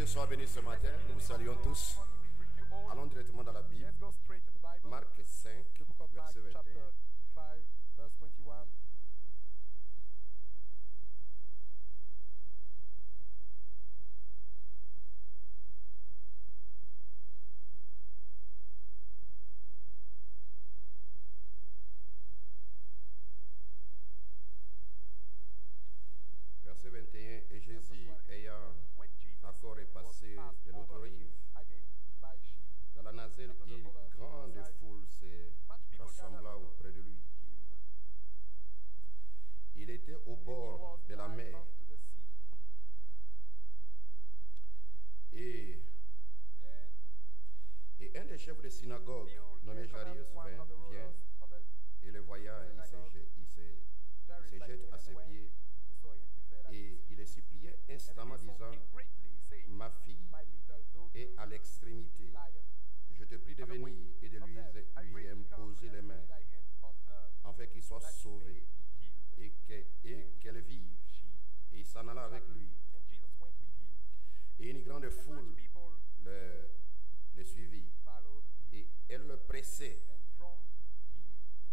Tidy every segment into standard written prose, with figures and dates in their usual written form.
Dieu soit béni ce matin. Nous vous saluons tous. Allons directement dans la Bible. Let's go straight in the Bible. Marc 5, The book of Mark, verset chapter 21. 5, verse 21. Verset 21. Et Jésus, ayant When Jesus encore est was passé passed de l'autre over rive, again by sheep, dans la Nazelle, une grande foule s'est rassembla auprès de lui. him. Il était au He bord was de la nigh mer unto the sea, et, and et un des chefs de synagogue, behold, nommé there cometh Jairus, one of the vient rulers of the et le voyant, il se Jairus by jette name, à and ses when pieds he saw him, he fell at his et feet. il le suppliait And instamment, he besought disant: him greatly, saying, Ma fille My little daughter est à l'extrémité. lieth Je te prie de at the venir point et de of lui death. I pray thee, come imposer and les lay mains, thy hand on her, afin qu'il soit that she may sauvé be healed. et qu'elle vive. She Et il s'en alla avec lui. And Jesus went with him. Et une grande And foule much people le suivit. followed him Et elle le pressait. and thronged him.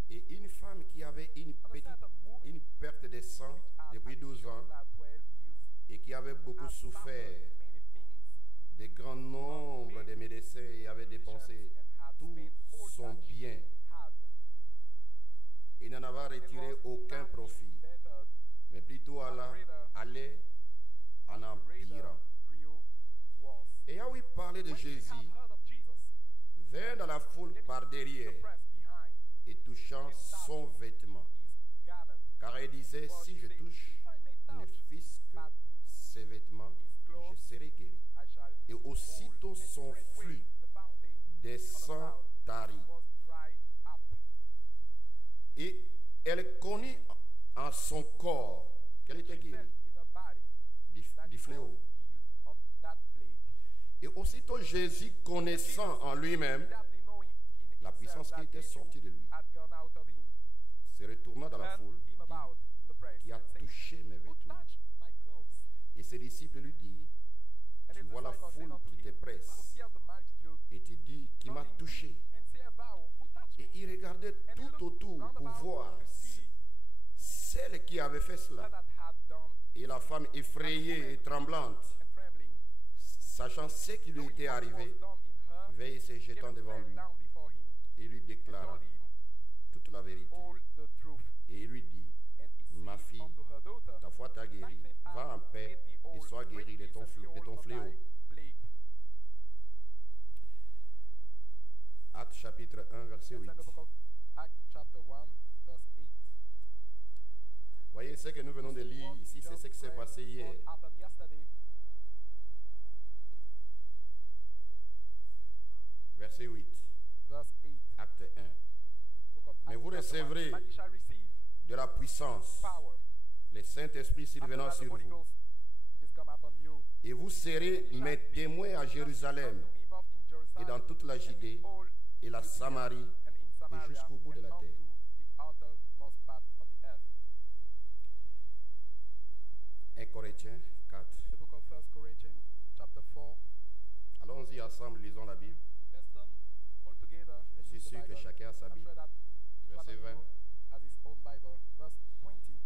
Et une femme qui avait And a certain woman une perte de sang which had depuis an 12 issue ans of blood 12 years et qui avait beaucoup had souffert suffered many things, des grands nombres de médecins et avait dépensé and had tout spent all son that she bien. had, Il n'en avait and retiré was aucun nothing profit, better, mais plutôt allait en empirant. rather grew worse. Et à lui parler de When she Jésus, had heard of Jesus, vint dans la foule came par into derrière the press behind et touchant son vêtement. his garment. Car elle disait: For si she je said, touche If I may ne touch fût-ce que but ses vêtements, his clothes, je serai guéri. I shall Et be aussitôt whole. And son straightway flux the fountain des of the sangs mouth tarit. was dried up. Et elle connut en son corps qu'elle était She guérie felt in her body that du she was fléau. healed of that plague. Et aussitôt Jésus, connaissant en lui-même Immediately knowing in la himself puissance qui that était the sortie de lui, had gone out of him, se retourna dans la turned foule, him about in the press qui a and said, touché mes Who vêtements. touched my clothes? Et ses disciples lui dirent: And Tu his vois la disciples said foule unto qui te him, Thou presse, seest the multitude et tu dis: Qui m'a thronging touché? thee, and sayest thou, Who touched Et me? il regardait And he tout looked autour round pour about voir to see celle qui avait fait cela. that had done Et la femme, effrayée et tremblante, and trembling, sachant ce qui lui knowing était what was arrivé, done in her, vint et se came jetant and devant fell lui down before him, et lui and déclara told him toute la vérité. all the truth. Et il lui dit: And he Ma said fille, unto her daughter, ta foi t'a Thy guérie, faith va en hath paix made thee et whole. sois guérie de Great ton peace and be whole of fléau. thy plague. Actes chapitre 1, verset Let's 8. read the book of Acts chapter 1, verse 8. Voyez ce que nous venons de lire ici, c'est ce qui s'est passé hier. What happened yesterday. Verset 8, Verse 8. acte 1. Book of Mais Acts vous chapter 1. recevrez But ye shall receive de la puissance, power le Saint-Esprit after survenant that the sur Holy vous. Ghost is come upon you. Et vous serez mes témoins à Jérusalem Unto me both in et Jerusalem dans toute la and in Judée all et la Judea Samarie and in Samaria jusqu'au bout de la and terre. unto the outermost part of the earth. 1 Corinthiens 4. The book of 1 Corinthians chapter 4. Allons-y ensemble, lisons la Bible. Let's turn all together. Je and suis read the sûr que Bible. chacun a sa I'm Bible. sure that each one of Verset you 20. has his own Bible. Verse 20.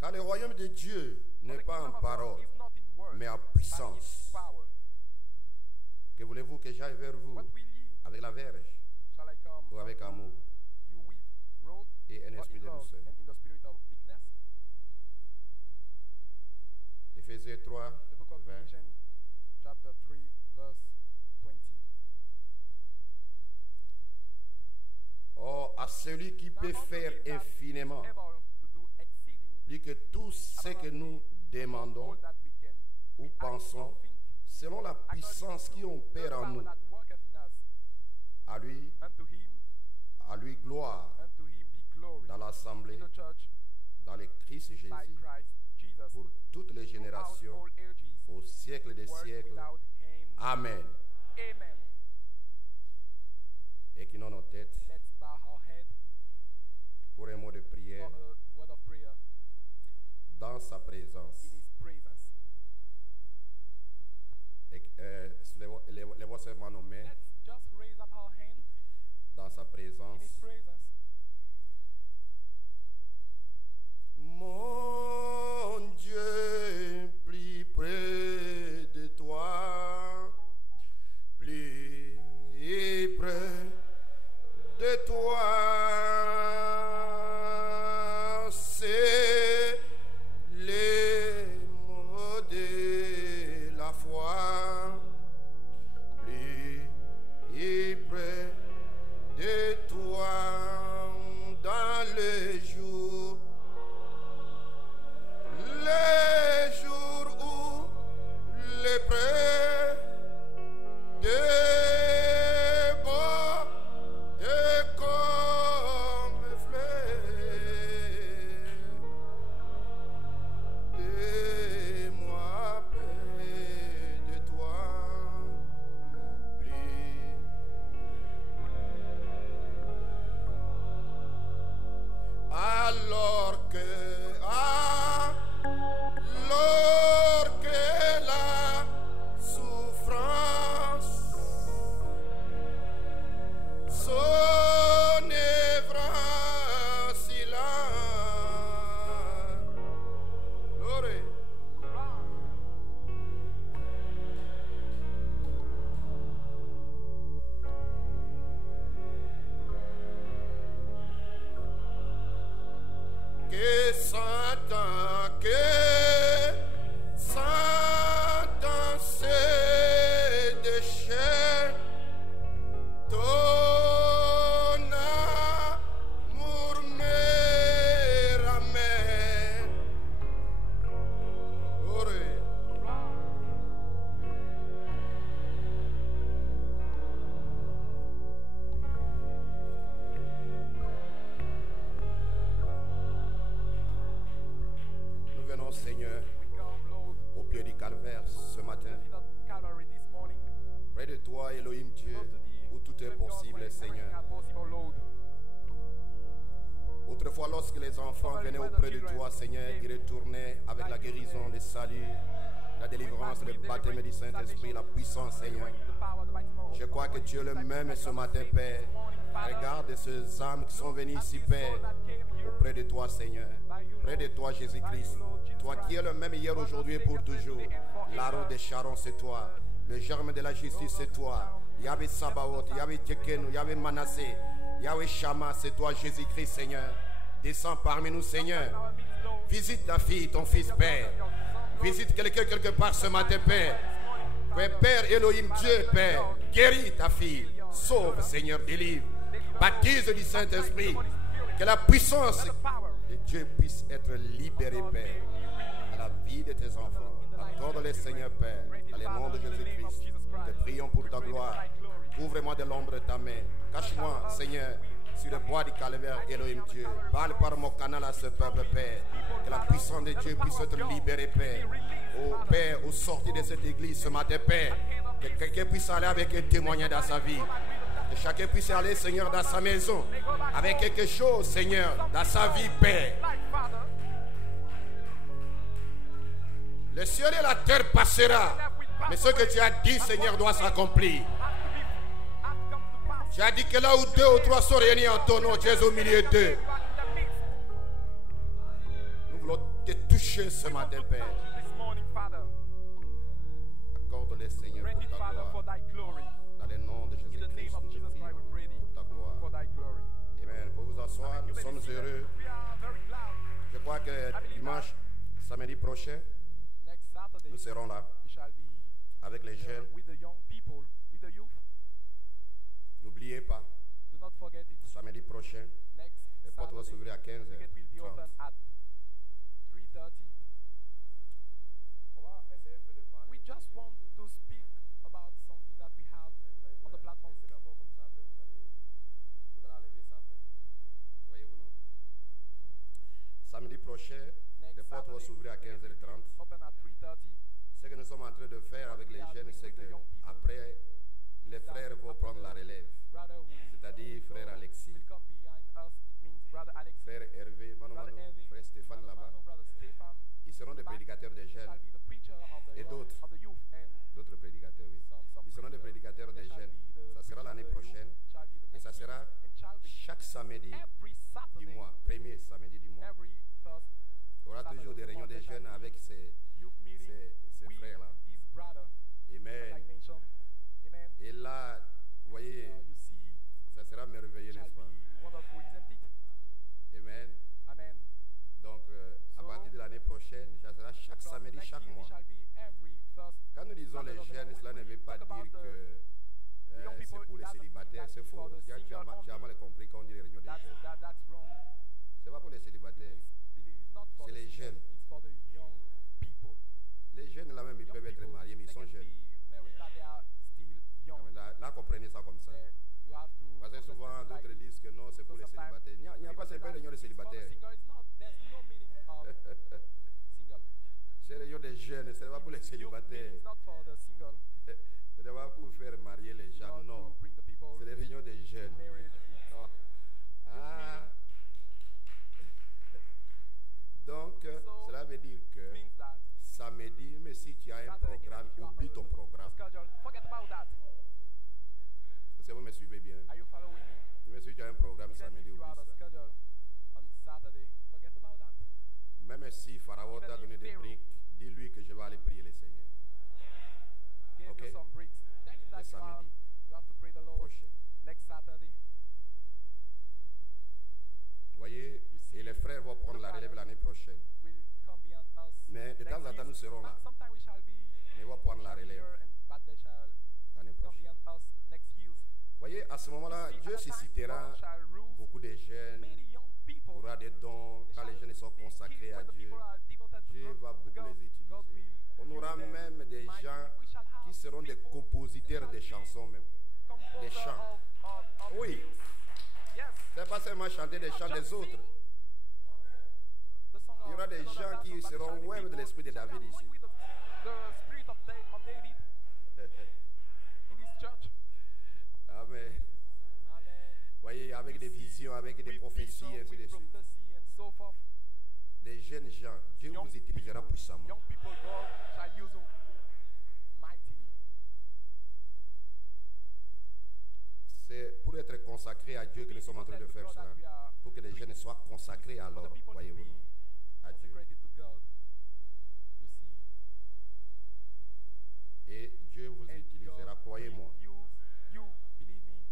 Car le royaume de Dieu For n'est the pas kingdom en of God parole, is not in word, mais en but in puissance. power. Que voulez-vous que j'aille vers vous What will ye? avec la verge Shall I come ou avec unto amour you with rod et un or esprit in de love douceur? and in the spirit of meekness? Éphésiens 3, The book of 20. Ephesians chapter 3 verse 20. Or, à celui qui Now peut unto faire him that is infiniment able to do exceeding plus que tout ce que nous demandons all that we can ou be asked pensons, or think, selon la puissance qui opère en nous. that worketh in us. À lui gloire Unto him be glory dans l'assemblée, in the church dans le Christ by Jésus, Christ Jesus pour toutes les throughout générations, all ages, au siècle des world siècles. without end. Amen. Amen. Inclinons nos têtes Let's bow our head pour un mot de for prière a word of prayer dans sa présence. in his presence. Lève seulement nos mains Let's just raise up our hand dans sa in His présence. presence. Mon Dieu, plus près de toi, plus près de toi, c'est les mots de la foi, plus près de toi, dans le jour. Les jours où les près des bois et comme fleurs de moi près de toi, alors que la souffrance son œuvre silence. Glory. Que Satan se déchaîne, ton amour me ramène. Glory. Nous venons, Seigneur, We come, Lord, au pied du calvaire ce matin. to the Calvary this morning. Près de toi, Elohim Dieu, Close to thee, où tout est great God, possible, where everything Seigneur. are possible, Lord. Autrefois, lorsque les enfants venaient auprès de toi, Seigneur, ils retournaient avec la guérison, le salut, la délivrance, le baptême du Saint-Esprit, la puissance, Seigneur. Je crois que tu es le même ce matin, Père. Regarde ces âmes qui sont venues ici, Père, auprès de toi, Seigneur. Près de toi, Jésus-Christ. Toi qui es le même hier, aujourd'hui et pour toujours. L'arrow de Sharon, c'est toi. Le germe de la justice, c'est toi. Yahweh Sabaoth, Yahweh Tekenu, Yahweh Manassé, Yahweh Shammah, c'est toi, Jésus-Christ, Seigneur. Descends parmi nous, Seigneur. Visite ta fille, ton fils, Père. Visite quelqu'un quelque part ce matin, Père. Père Elohim, Dieu, Père, guéris ta fille. Sauve, Seigneur, délivre. Baptise du Saint-Esprit. Que la puissance de Dieu puisse être libérée, Père, à la vie de tes enfants. Accorde-les, Seigneur, Père, dans le nom de Jésus-Christ. Nous te prions pour ta gloire. Couvre-moi de l'ombre de ta main. Cache-moi, Seigneur, sur le bois du calvaire, Elohim Dieu. Parle par mon canal à ce peuple, Père. Que la puissance de Dieu puisse être libérée, Père. Oh Père, au sortir de cette église ce matin, Père, que quelqu'un puisse aller avec un témoignage dans sa vie. Que chacun puisse aller, Seigneur, dans sa maison, avec quelque chose, Seigneur, dans sa vie, Père. Le ciel et la terre passera, mais ce que tu as dit, Seigneur, doit s'accomplir. Tu as dit que là où deux ou trois sont réunis en ton nom, tu es au milieu d'eux. Nous voulons te toucher ce matin, Père. Accorde-les, Seigneur, pour ta gloire. Dans le nom de Jésus-Christ, nous te prions pour ta gloire. Amen. Pour vous asseoir, nous sommes heureux. Je crois que dimanche, samedi prochain, nous serons là avec les jeunes. N'oubliez pas, Do not forget it. samedi prochain, Next les portes vont Saturday, s'ouvrir à the gate will be open 15h30. at 3:30. On va essayer un peu de parler. We just want to speak about something that we have on the platform. Laissez d'abord comme ça, après vous allez enlever ça après. Voyez-vous, non? Samedi prochain, Next les portes vont Saturday, s'ouvrir à the gate will be 15h30. open at 3:30. Ce que nous sommes en train de faire avec les jeunes, c'est que après, les frères vont prendre la relève. Brother will C'est-à-dire frère Alexis, will come behind us. It means Brother Alex, frère Hervé, Mano Brother Mano, Evie, frère Stéphane Brother là-bas. Mano, Brother Stefan Ils seront des prédicateurs des jeunes. shall be the preacher of Et d'autres. the youth, and D'autres prédicateurs, oui. some Ils seront des preachers. prédicateurs des They shall jeunes. be the Ça sera preachers l'année of the youth. prochaine. It shall be the Et ça next sera year. And shall be chaque samedi every du Saturday, mois, premier samedi du mois. every first Il y aura Saturday toujours of des the réunions month, des there shall jeunes be avec ces youth meeting with frères-là. these brothers, as I Amen. mentioned. Amen. Et là, vous voyez, You see, ça sera merveilleux, it shall n'est-ce pas? be wonderful, isn't it? Amen. Amen. Donc, à So, partir de l'année prochaine, ça sera chaque From samedi, next chaque year, it mois. shall be every first Quand nous disons les Saturday of the jeunes, month. cela ne veut pas Talk about dire que young c'est people, pour les doesn't mean célibataires, that c'est it's faux. for the Tu as single mal only. compris quand on dit les réunions des jeunes. That's wrong. C'est pas pour les célibataires. It's not for C'est the les single, jeunes. it's for the young people. Les jeunes là même, ils Young peuvent être people, mariés, mais ils they sont can jeunes. be married, but they are still Ah, young. mais là, comprenez ça comme ça. You have to Parce que souvent, understand d'autres like disent que non, c'est pour les because sometimes célibataires. Il n'y a pas people say seulement that réunion de it's for the célibataires. single. It's not, there's no meaning of single. C'est réunion des jeunes, ce n'est pas pour les Youth meeting célibataires. is not for the single. Ce n'est pas pour faire marier les gens, Not non. to bring the people C'est les réunions des to jeunes. marriage. Ah. Ah. Donc, So, cela veut dire que It means that samedi, mais si tu as un Saturday, programme, even if you are oublie ton on a programme. schedule, forget about that. Est-ce que vous me suivez bien? Are you following me? Mais si tu as un programme Even samedi, if you oublie have a ça. schedule on Saturday, forget about that. Même si Pharaon Even t'a if donné des Pharaoh- briques, dis-lui que je vais aller prier le Seigneur. Give Okay. you some bricks. Tell him that Le samedi you have to pray the Lord prochain. next Saturday. Vous voyez, You see, et les frères vont prendre the la relève brothers l'année prochaine. Will come beyond us. Mais de next temps en temps, year. nous serons là. But sometime we shall be Mais ils vont prendre la shall be relève here, but they shall l'année come prochaine. beyond us next years. Vous voyez, à ce moment-là, See, Dieu at the time, suscitera God shall rule beaucoup de jeunes, many young people. aura des dons. Quand les jeunes sont Be consacrés killed à when the Dieu, people are devoted to Dieu God. va beaucoup God les utiliser. will On aura use them même des mightily. gens We shall have qui seront des people compositeurs de chansons même. composer chants. of Oui. hymns. Yes. C'est pas seulement chanter des Not chants just des autres. sing the song Il y aura of des another gens person, qui but seront shall be ouverts de people l'esprit de shall be David anointed ici. with the spirit of David in this church. Amen. Amen. Voyez, avec des visions, avec des With prophéties, vision, ainsi de with suite. prophecy and so forth. Des jeunes gens, Dieu vous utilisera puissamment. Young people, God shall use them mightily. C'est pour être consacrés à Dieu que nous sommes en train de faire cela. Pour que les jeunes soient consacrés à l'ordre, voyez-vous, non, à Dieu. Consecrated to God. You see. Et Dieu vous And utilisera, God croyez-moi. will use you, believe me,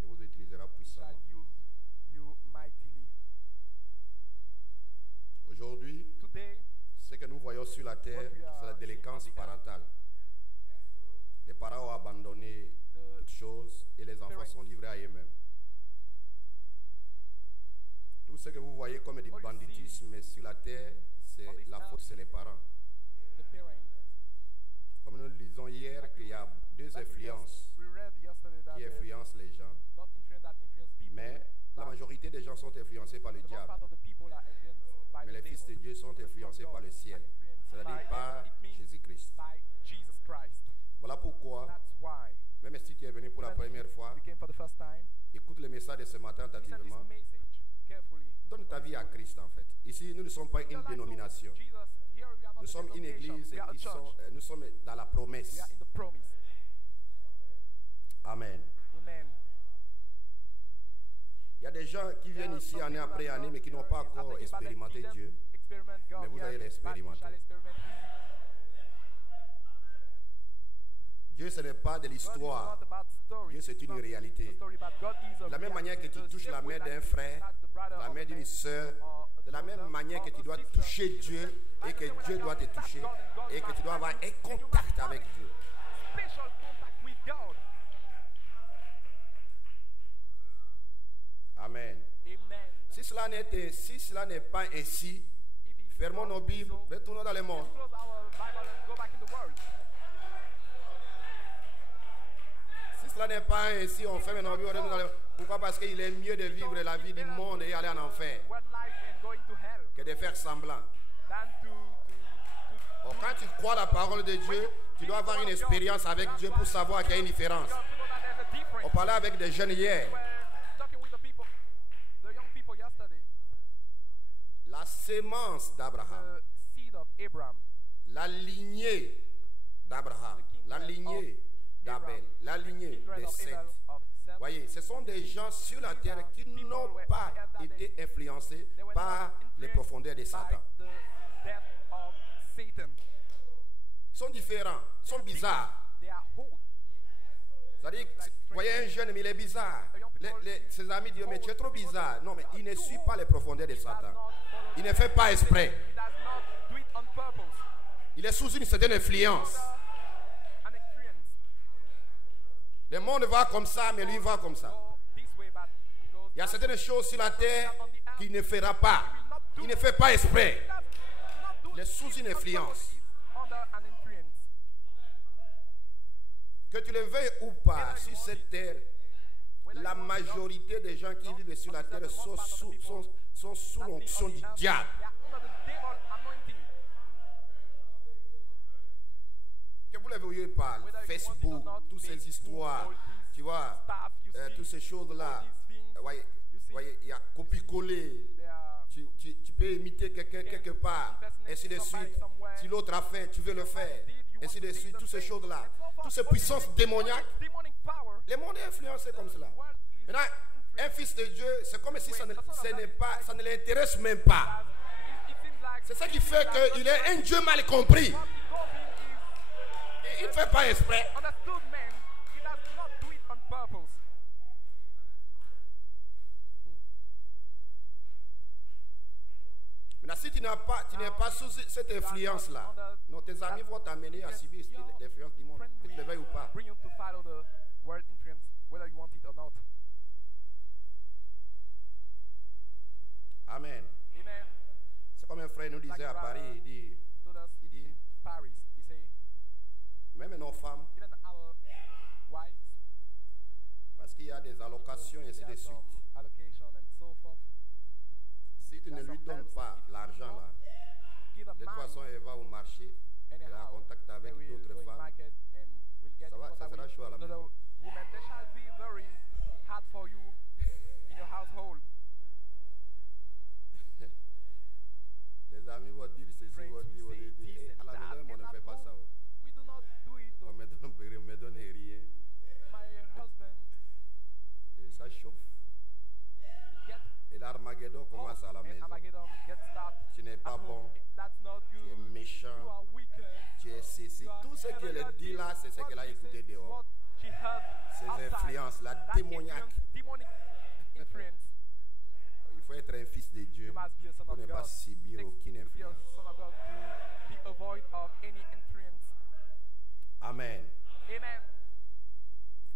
Il vous utilisera shall puissamment. use you mightily. Aujourd'hui, Today, ce que nous voyons sur la terre, c'est la délinquance parentale. Les parents ont abandonné toutes choses et les enfants sont livrés à eux-mêmes. Tout ce que vous voyez comme du banditisme sur la terre, c'est la faute, c'est les parents. the parents. Comme nous le disons hier, qu'il y a deux influences We read yesterday that qui influencent les gens, both influence that influence people. mais la majorité des gens sont influencés par le The most diable. part of the people are influenced by Mais the les fils de devil. Dieu sont influencés par le ciel, c'est-à-dire par Jésus-Christ. By Jesus Christ. Voilà pourquoi, That's why. même si tu es venu pour la Even if première fois, you came for the first time, écoute le message de ce matin listen this attentivement. message carefully. Donne ta vie à Christ en fait. Ici, nous ne sommes pas Your une life to dénomination. Jesus. Here we are not Nous a sommes une denomination. église We are a qui church. nous sommes dans la We promesse. are in the promise. Amen. Amen. Il y a des gens qui viennent ici année après année, mais qui n'ont pas encore expérimenté Dieu. Mais vous allez l'expérimenter. Dieu, ce n'est pas de l'histoire. Dieu, c'est une réalité. De la même manière que tu touches la main d'un frère, la main d'une sœur, de la même manière que tu dois toucher Dieu et que Dieu doit te toucher et que tu dois avoir un contact avec Dieu. Special contact with God. Amen. Amen. Si cela n'est pas ainsi, If it fermons nos Bibles, retournons dans le monde. close our Bible and go back in the world. Si cela n'est pas ainsi, on ferme nos Bibles, retournons dans le monde. Pourquoi? Parce qu'il est mieux de vivre la vie du monde et aller en enfer What life and going to hell que de faire semblant. than to Or, quand tu crois la parole de Dieu, tu dois avoir une expérience avec Dieu pour savoir qu'il y a une différence. God to know that there's a difference. On parlait avec des jeunes hier. We're talking with the young people yesterday. La sémence d'Abraham, The seed of Abraham, la lignée d'Abraham, la lignée d'Abel, la lignée de Seth. Voyez, ce sont des gens sur la terre qui n'ont pas été influencés par les profondeurs de Satan. Ils sont différents, ils sont bizarres. C'est-à-dire, vous voyez un jeune, mais il est bizarre. Ses amis disent, mais tu es trop bizarre. Non, mais il ne suit pas les profondeurs de Satan. Il ne fait pas exprès. Il est sous une certaine influence. Le monde va comme ça, mais lui va comme ça. Il y a certaines choses sur la terre qu'il ne fera pas. Il ne fait pas exprès. Il est sous une influence. Que tu le veuilles ou pas, sur cette terre, la majorité des gens qui vivent sur la terre sont sous l'onction du diable. Que vous le veuillez ou pas, Facebook, toutes ces histoires, tu vois, toutes ces choses-là, voyez, il y a copier-coller. Tu peux imiter quelqu'un quelque part, ainsi de suite. Si l'autre a fait, tu veux le faire, ainsi de suite. Toutes ces choses-là, toutes ces puissances démoniaques, le monde est influencé comme cela. Maintenant, un fils de Dieu, c'est comme si ça ne l'intéresse même pas. C'est ça qui fait qu'il est un Dieu mal compris. Il ne fait pas exprès. Maintenant, si tu n'es pas sous cette influence-là, non, tes amis vont t'amener à subir l'influence du monde, que tu le veuilles ou pas. Amen. C'est comme un frère nous disait à Paris, il dit même nos femmes, parce qu'il y a des allocations et ainsi de suite. Si tu ne lui donnes pas l'argent là, de toute façon elle va au marché, elle est en contact avec d'autres femmes. Ça sera chaud à la maison. Les amis vont dire ceci, vont dire, à la maison on ne fait pas ça. On me donne rien. Et ça chauffe. Et l'Armageddon commence à la maison. Tu n'es pas bon. Tu es méchant. Tu es ceci. Tout ce qu'elle dit là, c'est ce qu'elle a écouté dehors. Ces influences, la démoniaque. Il faut être un fils de Dieu pour ne pas subir aucune influence. Amen.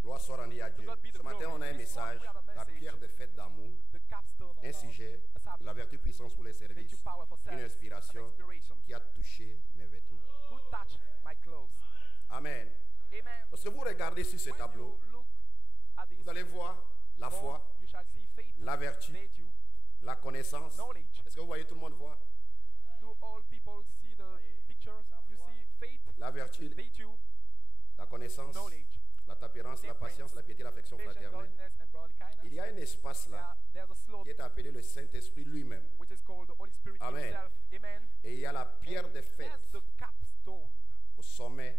Gloire soit rendue à Dieu. Ce matin, on a un message, la pierre de fête d'amour, un sujet, la vertu puissance pour les services, une inspiration qui a touché mes vêtements. Amen. Lorsque vous regardez sur ce tableau, vous allez voir la foi, la vertu, la connaissance. Est-ce que vous voyez tout le monde voir? La vertu, la connaissance, la tempérance, la patience, la piété, l'affection fraternelle. Il y a un espace là qui est appelé le Saint-Esprit lui-même. Amen. Et il y a la pierre de fête au sommet.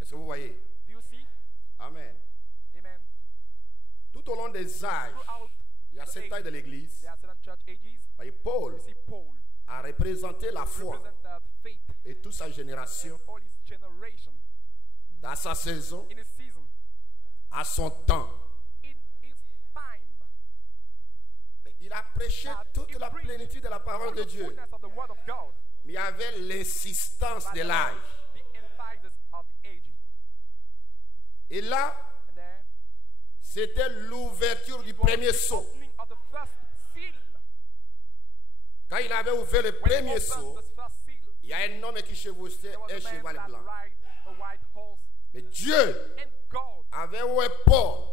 Est-ce que vous voyez? Amen. Tout au long des âges, il y a cette taille de l'église. Et Paul a représenté la foi et toute sa génération dans sa saison, à son temps. Il a prêché toute la plénitude de la parole de Dieu. Mais il y avait l'insistance de l'âge. Et là, c'était l'ouverture du premier sceau. Quand il avait ouvert le premier sceau, il y a un homme qui chevauchait un cheval blanc. Mais Dieu avait ouvert Paul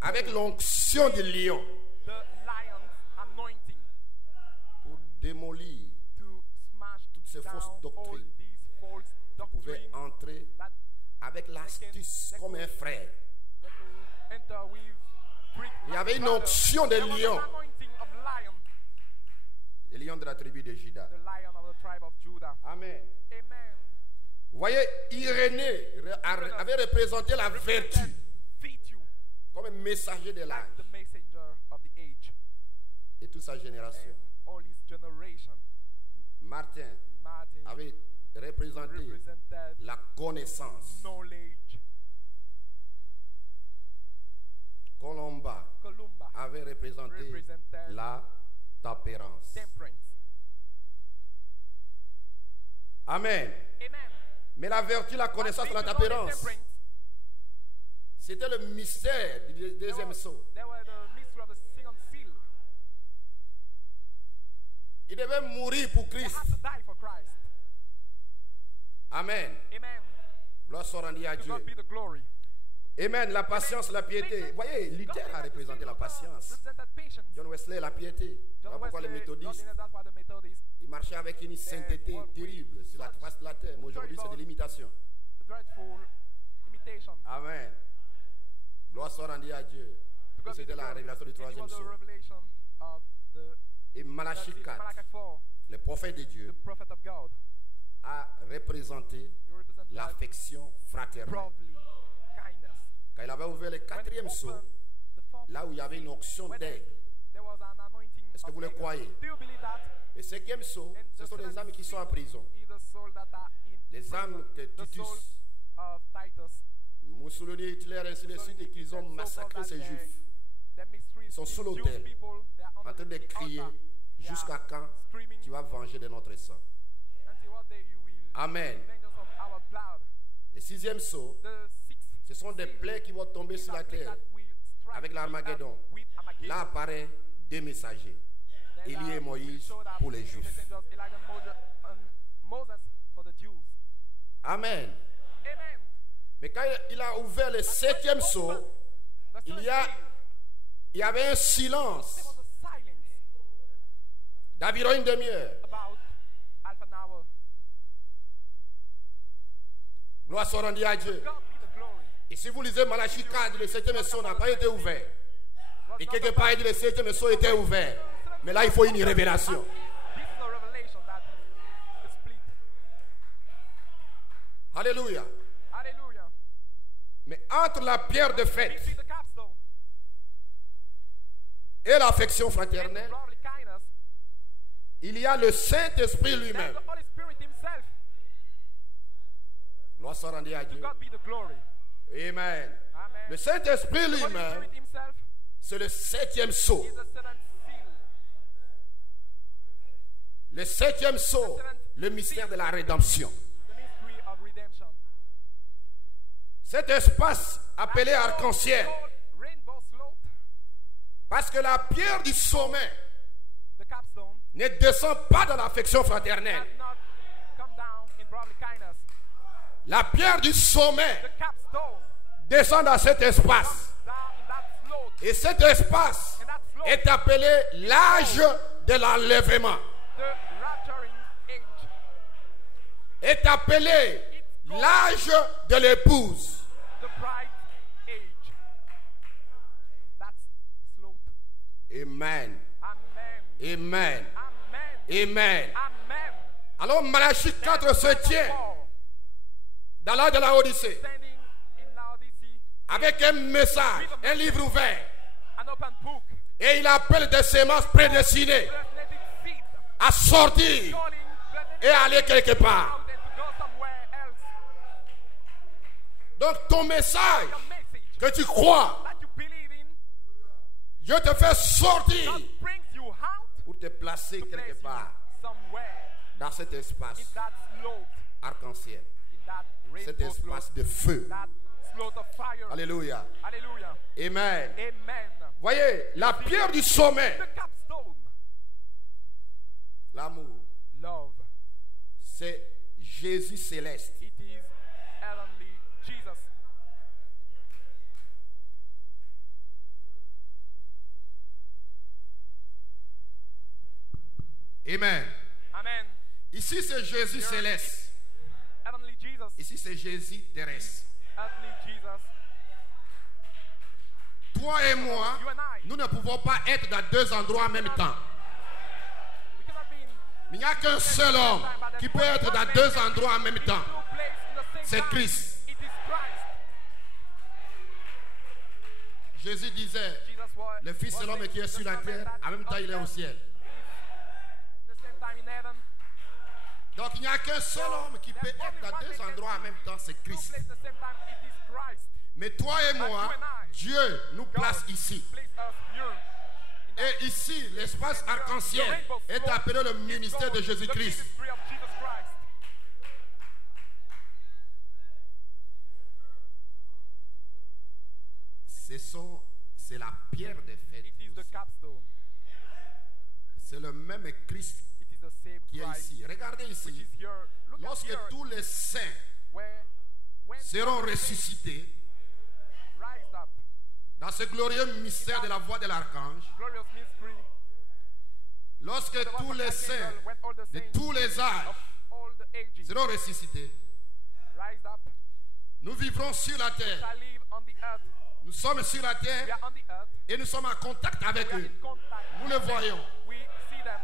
avec l'onction du lion pour démolir toutes ces fausses doctrines qui pouvaient entrer avec l'astuce comme un frère. Il y avait une onction de lion. Le lion de la tribu de Juda. Amen. Vous voyez, Irénée avait représenté la vertu virtue, comme un messager de l'âge the messenger of the age, et toute sa génération. and all his generation. Martin Martin avait représenté represented la connaissance. knowledge. Colomba Columba avait représenté represented la tempérance. temperance. Amen. Amen. Mais la vertu, la connaissance, la tempérance, c'était le mystère du deuxième sceau. There were the mystery of the second seal. Il devait mourir pour They Christ. had to die for Christ. Amen. Amen. Gloire soit rendue à To Dieu. God be the glory. Amen. La patience, la piété. Vous voyez, Luther a représenté la patience. Represented patience. John Wesley, la piété. John Voilà pourquoi les Wesley, méthodistes, that's why the Methodists, ils marchaient avec une sainteté terrible sur la face de la terre. Mais aujourd'hui, c'est de l'imitation. the dreadful imitation. Amen. Gloire soit rendue à Dieu. To Et God be c'était the la glory. révélation du It troisième was the sceau. revelation of the Et Malachie 4, Malachi 4, le prophète de the Dieu, prophet of God. a représenté You represent l'affection fraternelle. brotherly kindness. Quand il avait ouvert le When quatrième he sceau, opened the fourth là où il y avait une onction where d'aigle, there was an anointing est-ce que of vous le eagle. croyez? Do you believe that? le cinquième sceau, ce sont des âmes qui sont en prison. Is the soul that are in Les âmes prison. de The soul Titus, of Titus. Mussolini, Hitler, ainsi de suite, et qu'ils ont massacré ces juifs. Ils sont sous l'autel, en train de crier, jusqu'à quand tu vas venger de notre sang. Amen. Le sixième sceau, ce sont des plaies qui vont tomber sur la terre avec l'Armageddon. Là apparaît deux messagers, Élie et Moïse pour les Juifs. Amen. Mais quand il a ouvert le septième sceau, il y avait un silence d'environ une demi-heure. Gloire soit rendue à Dieu. Et si vous lisez Malachie 4, le septième sceau n'a pas été ouvert. Et quelque part, il dit le septième sceau était ouvert. Mais là, il faut une révélation. Alléluia. Mais entre la pierre de fête et l'affection fraternelle, il y a le Saint-Esprit lui-même. Gloire soit rendue à Dieu. Amen. Le Saint-Esprit lui-même, c'est le septième sceau. Le septième sceau, le mystère de la rédemption. Cet espace appelé arc-en-ciel, parce que la pierre du sommet ne descend pas dans l'affection fraternelle. La pierre du sommet descend dans cet espace. Et cet espace est appelé l'âge de l'enlèvement. Est appelé l'âge de l'épouse. Amen. Amen. Amen. Alors Malachie 4 se tient dans l'âge de la Odyssée avec un message, un livre ouvert. Et il appelle des semences prédestinées à sortir et aller quelque part. Donc ton message que tu crois, Dieu te fait sortir pour te placer quelque part dans cet espace arc-en-ciel, cet espace de feu. Alléluia. Amen. Voyez, la pierre du sommet, l'amour, c'est Jésus céleste. Amen. Amen. Ici c'est Jésus céleste. Heavenly Jesus. Ici c'est Jésus terrestre. Earthly Jesus. Toi et moi, You and I. nous ne pouvons pas être dans deux endroits en même temps. We cannot be in Mais il n'y a qu'un seul homme qui peut être dans deux endroits en même temps. two places c'est time, Christ. it is Christ. Jésus disait, Jesus was, le Fils de l'homme qui est sur la terre, en même temps il est au ciel. the same time in heaven. Donc il n'y a qu'un seul homme qui peut être dans deux endroits en même temps, c'est Two Christ. places the same time, it is Christ. Mais toi et moi, Dieu nous place ici. Place us here. Et ici, l'espace arc-en-ciel est appelé le ministère de Jésus-Christ. The ministry of Jesus Christ. C'est la pierre des fêtes. It is the capstone. C'est le même Christ It is the same qui est Christ ici. Regardez which ici. is here. Look at Lorsque here, tous les saints where when seront God ressuscités rise up, dans ce glorieux mystère de la voix de l'archange, glorious mystery. lorsque The tous voice les of saints archangel, when all the de saints tous les âges of all the ages seront ressuscités, rise up, nous vivrons sur la terre. shall live on the earth. Nous sommes sur la We terre are on the earth. et nous sommes en contact avec We are eux. in contact. Nous les voyons. We see them.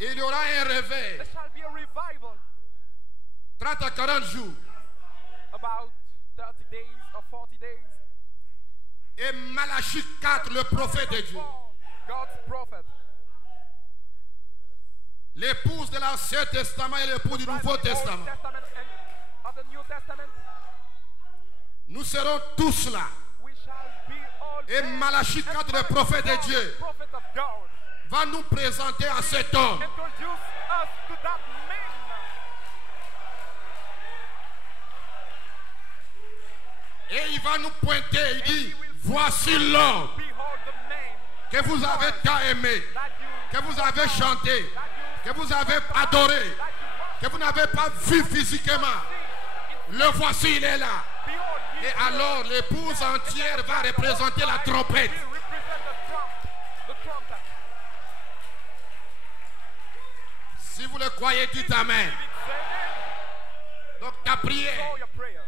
Et il y aura un réveil, There shall be a revival 30 à 40 jours. about 30 days or 40 days. Et Malachie 4, le prophète de Dieu, God's prophet. l'épouse de l'Ancien Testament et l'époux du Nouveau Old Testament, Testament and of the New Testament. nous serons tous là. We shall be all Et there. Malachie 4, le And prophète de God, Dieu, prophet of God, va nous présenter à cet homme. introduce us to that man. Et il va nous pointer, il dit, voici l'homme Behold the man que vous avez tant aimé, that you que vous avez chanté, que vous avez adoré, que vous n'avez pas vu physiquement. Le voici, il est là. behold ye Et alors l'épouse entière va représenter la trompette. will represent the trumpet. Si vous le croyez, dites Amen. Say amen. Donc ta prière, Call your prayer.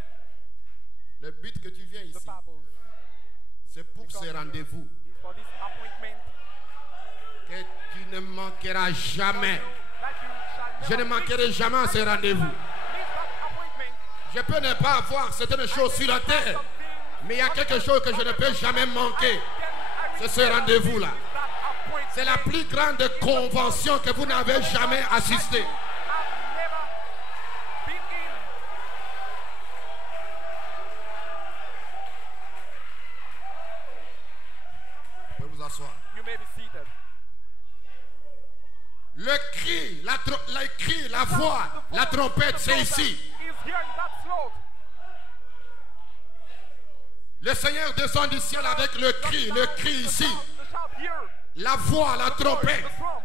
le but que tu viens The ici, purpose c'est pour ce rendez-vous is for this appointment. que tu ne manqueras jamais. That you shall Je ne never manquerai jamais à ce rendez-vous. miss that appointment. Je peux ne pas avoir certaines choses sur la terre, mais il y a quelque chose que je ne peux jamais manquer. C'est ce rendez-vous-là. C'est la plus grande convention que vous n'avez jamais assistée. Vous pouvez vous asseoir. You may be seated. Le cri, la voix, la trompette, c'est ici. Is here in that slot. Le Seigneur descend du ciel avec le cri ici. The shout here. La voix, la trompette. The trump.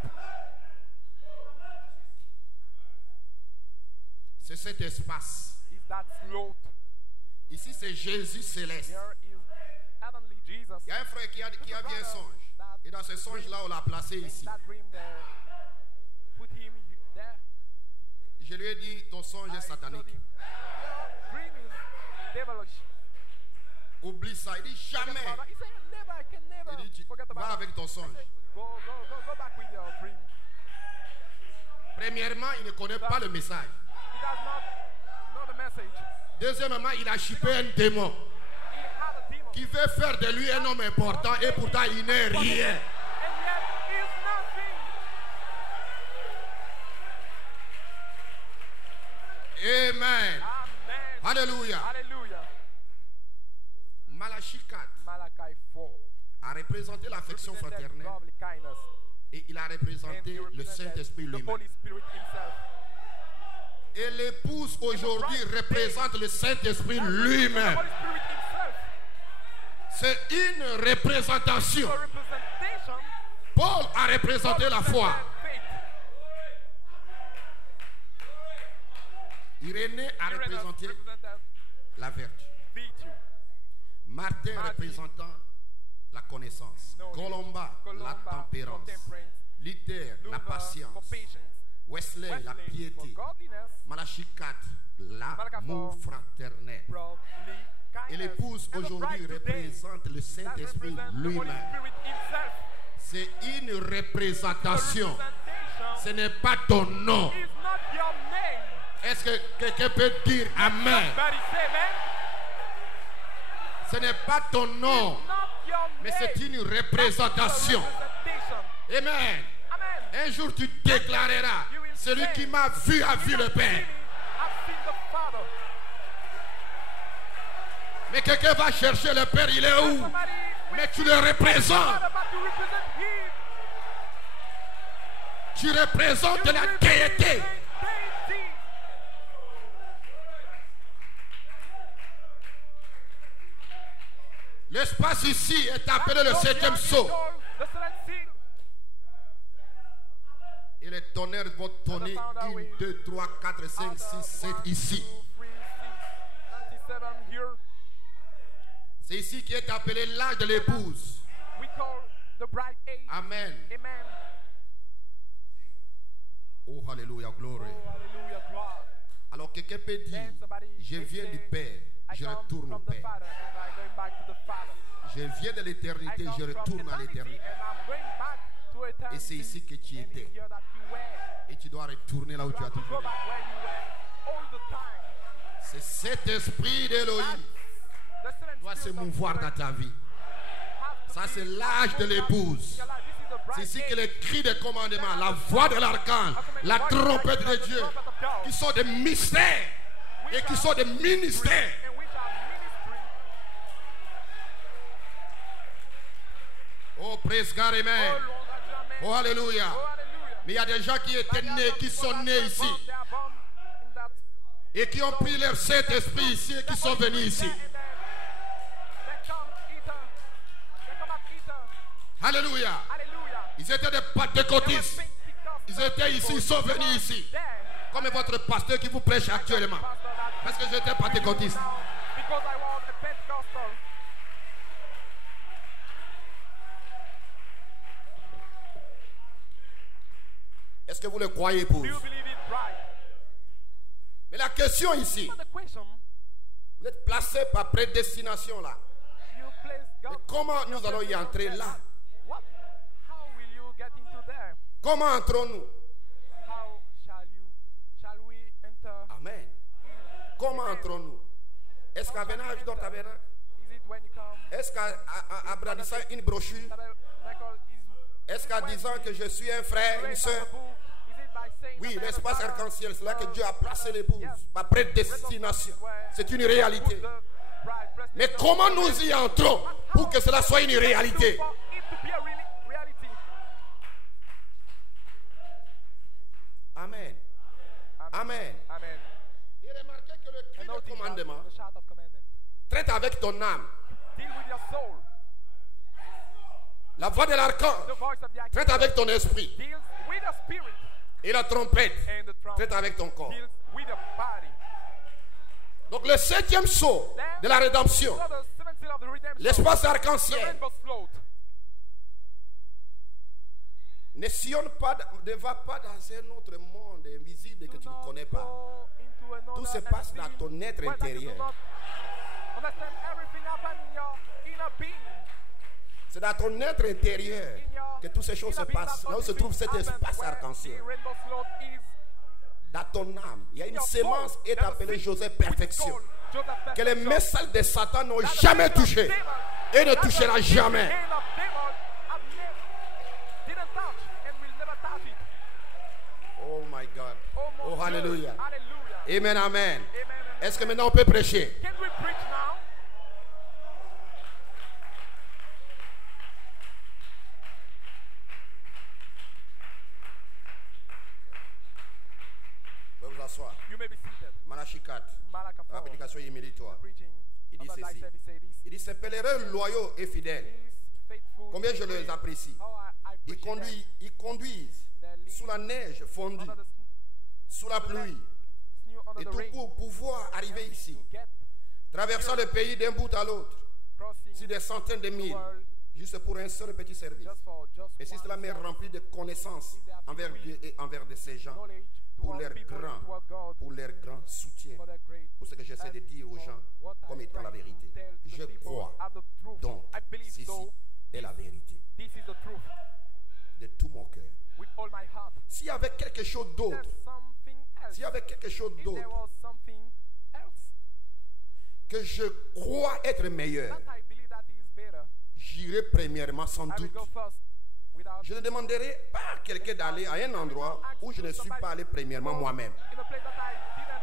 C'est cet espace. Is that slot. Ici, c'est Jésus céleste. Here is heavenly Jesus. Il y a un frère qui a vu un songe. Et dans ce songe-là, on l'a placé ici. That dream there. Put him there. Je lui ai dit, ton songe est I told satanique. him, your dream is devilish. Oublie ça. Il dit, Forget jamais. about that. He said, never, I can never Il dit, forget va about avec that. ton songe. Go back with your dream. Premièrement, il ne connaît pas le message. He does not know the message. Deuxièmement, il a chipé un démon He had a demon. qui veut faire de lui un homme important et pourtant il n'est rien. And yet is nothing. Amen. Amen. Alléluia. Hallelujah. Malachie 4 Malachi 4. a représenté l'affection Represented fraternelle godly kindness. et il a And représenté he le represented Saint-Esprit the lui-même. Holy Spirit himself. Et l'épouse aujourd'hui représente le Saint-Esprit The lui-même. Holy Spirit himself. C'est une représentation. A representation. Paul a représenté la foi. Faith. Irénée a Uranus représenté represented la vertu. virtue. Martin représentant la connaissance. Knowledge. Colomba, la Columba, tempérance. for temperance. Luther, la Luther, patience. for patience. Wesley, la Wesley, for piété. godliness. Malachie 4, l'amour fraternel. Brotherly Et kindness. l'épouse And the aujourd'hui bride today représente le that Saint-Esprit represents the Holy lui-même. Spirit himself. C'est une The représentation. representation Ce n'est pas ton nom. is not your name. Est-ce que quelqu'un peut dire Amen? Somebody say amen. Ce n'est pas ton nom, Not your mais name. c'est une It's a représentation. representation. Amen. Amen. Un jour tu déclareras, celui qui m'a vu a vu le Père. I've seen the Father. Mais quelqu'un va chercher le Père, il est où? Somebody Mais tu le représentes. Father, but to represent him. Tu représentes la represent déité. deity. L'espace ici est appelé le septième sceau. The seventh seal. Et les tonnerres vont tonner 1, 2, 3, 4, 5, 6, 7 ici. 2, 3, 6, 7 here. C'est ici qui est appelé l'âge de l'épouse. We call the bride age. Amen. Amen. Oh, alléluia, gloire. Oh, hallelujah, gloire. Alors quelqu'un peut dire, Then somebody je may viens say, du Père, I je come retourne au from the Père. Father, and I'm going back to the Father. Je viens de I l'éternité, come je from retourne à eternity, l'éternité. and I'm going back to eternity. Et c'est ici que tu And étais. it's here that you were. Et tu dois retourner là où You tu as have to go toujours été. back where you were all the time. C'est cet esprit d'Élohim The seventh doit se seal of mouvoir dans Christ ta vie. have to Ça, be c'est l'âge de l'épouse. in your life. This is the bride C'est ici que age. les cris de commandement, la voix de l'archange, la trompette de Dieu, qui sont des mystères et qui sont des ministères. In which are ministry. Oh, praise God, Oh, amen. Lord, amen. Oh, alléluia. Oh, hallelujah. Mais il y a des gens qui étaient nés, qui sont nés ici, They are born in that. et qui ont pris leur Saint-Esprit ici et qui sont venus ici. They come at Easter. Alléluia. Hallelujah. Ils étaient des pentecôtistes. Ils étaient ici, ils sont venus ici. Comme votre pasteur qui vous prêche actuellement. Parce que j'étais pentecôtiste. Because I was a Pentecostal. Est-ce que vous le croyez, pour Do you believe it right? Mais la question ici, But the question, vous êtes placé par prédestination là. you place Mais God. comment nous allons y entrer là? What? How will you get into there? Comment entrons-nous? How shall we enter? Amen. Comment entrons-nous? Est-ce qu'à Vénage dans Tabernacle? Is it when you come? Est-ce qu'à brandissant une brochure? Tabernacle is Est-ce qu'à disant que je suis un frère, une raised sœur? by the book? Is it by saying Oui, that I am l'espace a father? arc-en-ciel, c'est là que Dieu a placé l'épouse. Par prédestination. C'est une réalité. Mais comment nous y entrons pour que cela soit une réalité? For it to be a reality. Amen. Amen. Amen. Et remarquez que le cri And de notice commandement the shout of commandment. traite avec ton âme. Deal with your soul. La voix de l'archange The voice of the traite avec ton esprit. deals with the spirit, Et la trompette and the trumpet traite avec ton corps. deals with the body. Donc le septième sceau de la rédemption, So the seventh seal of the redemption, l'espace the arc-en-ciel, rainbow float, ne sillonne pas, ne va pas dans un autre monde invisible que tu ne connais pas. go into another Tout se passe dans ton être where that you do intérieur. not understand everything happen in your inner being. C'est dans ton être intérieur que toutes ces choses se passent. Là où se trouve cet espace arc-en-ciel. Dans ton âme, il y a une sémence qui est appelée Joseph Perfection. Que les messages de Satan n'ont jamais touché et ne touchera jamais. Oh my God. Oh hallelujah. Amen, amen. Est-ce que maintenant on peut prêcher? Can we preach now? Vous pouvez vous asseoir. You may be seated. Malachie 4. Malachi 4, La prédication immédiatoire. preaching Il dit of the life ceci. service, say this. Il dit, ces pèlerins loyaux et fidèles, These faithful, combien je les apprécie. how I Ils appreciate conduisent sous la neige fondue, under the sous la pluie, snow, under et the tout rain, pour pouvoir arriver ici, to get traversant le pays d'un bout à l'autre, crossing sur des centaines de the milles, world juste pour un seul petit service. just Et si one cela m'est rempli de connaissances envers Dieu et envers de ces gens, knowledge pour towards leur people, grand, toward God, pour leur grand soutien, for their great pour ce que j'essaie de dire aux gens what comme I étant try la to vérité. tell to the Je people crois are the truth. donc, I believe ceci so. est la vérité This is the truth de tout mon cœur. with all my heart. S'il y avait quelque chose d'autre, There's something else else, S'il y avait quelque chose if there d'autre was something else que je crois être meilleur, that I believe that is better, j'irai premièrement sans I will doute. go first without Je ne demanderai pas à quelqu'un d'aller à un endroit où je ne suis pas allé premièrement moi-même. in a place that I didn't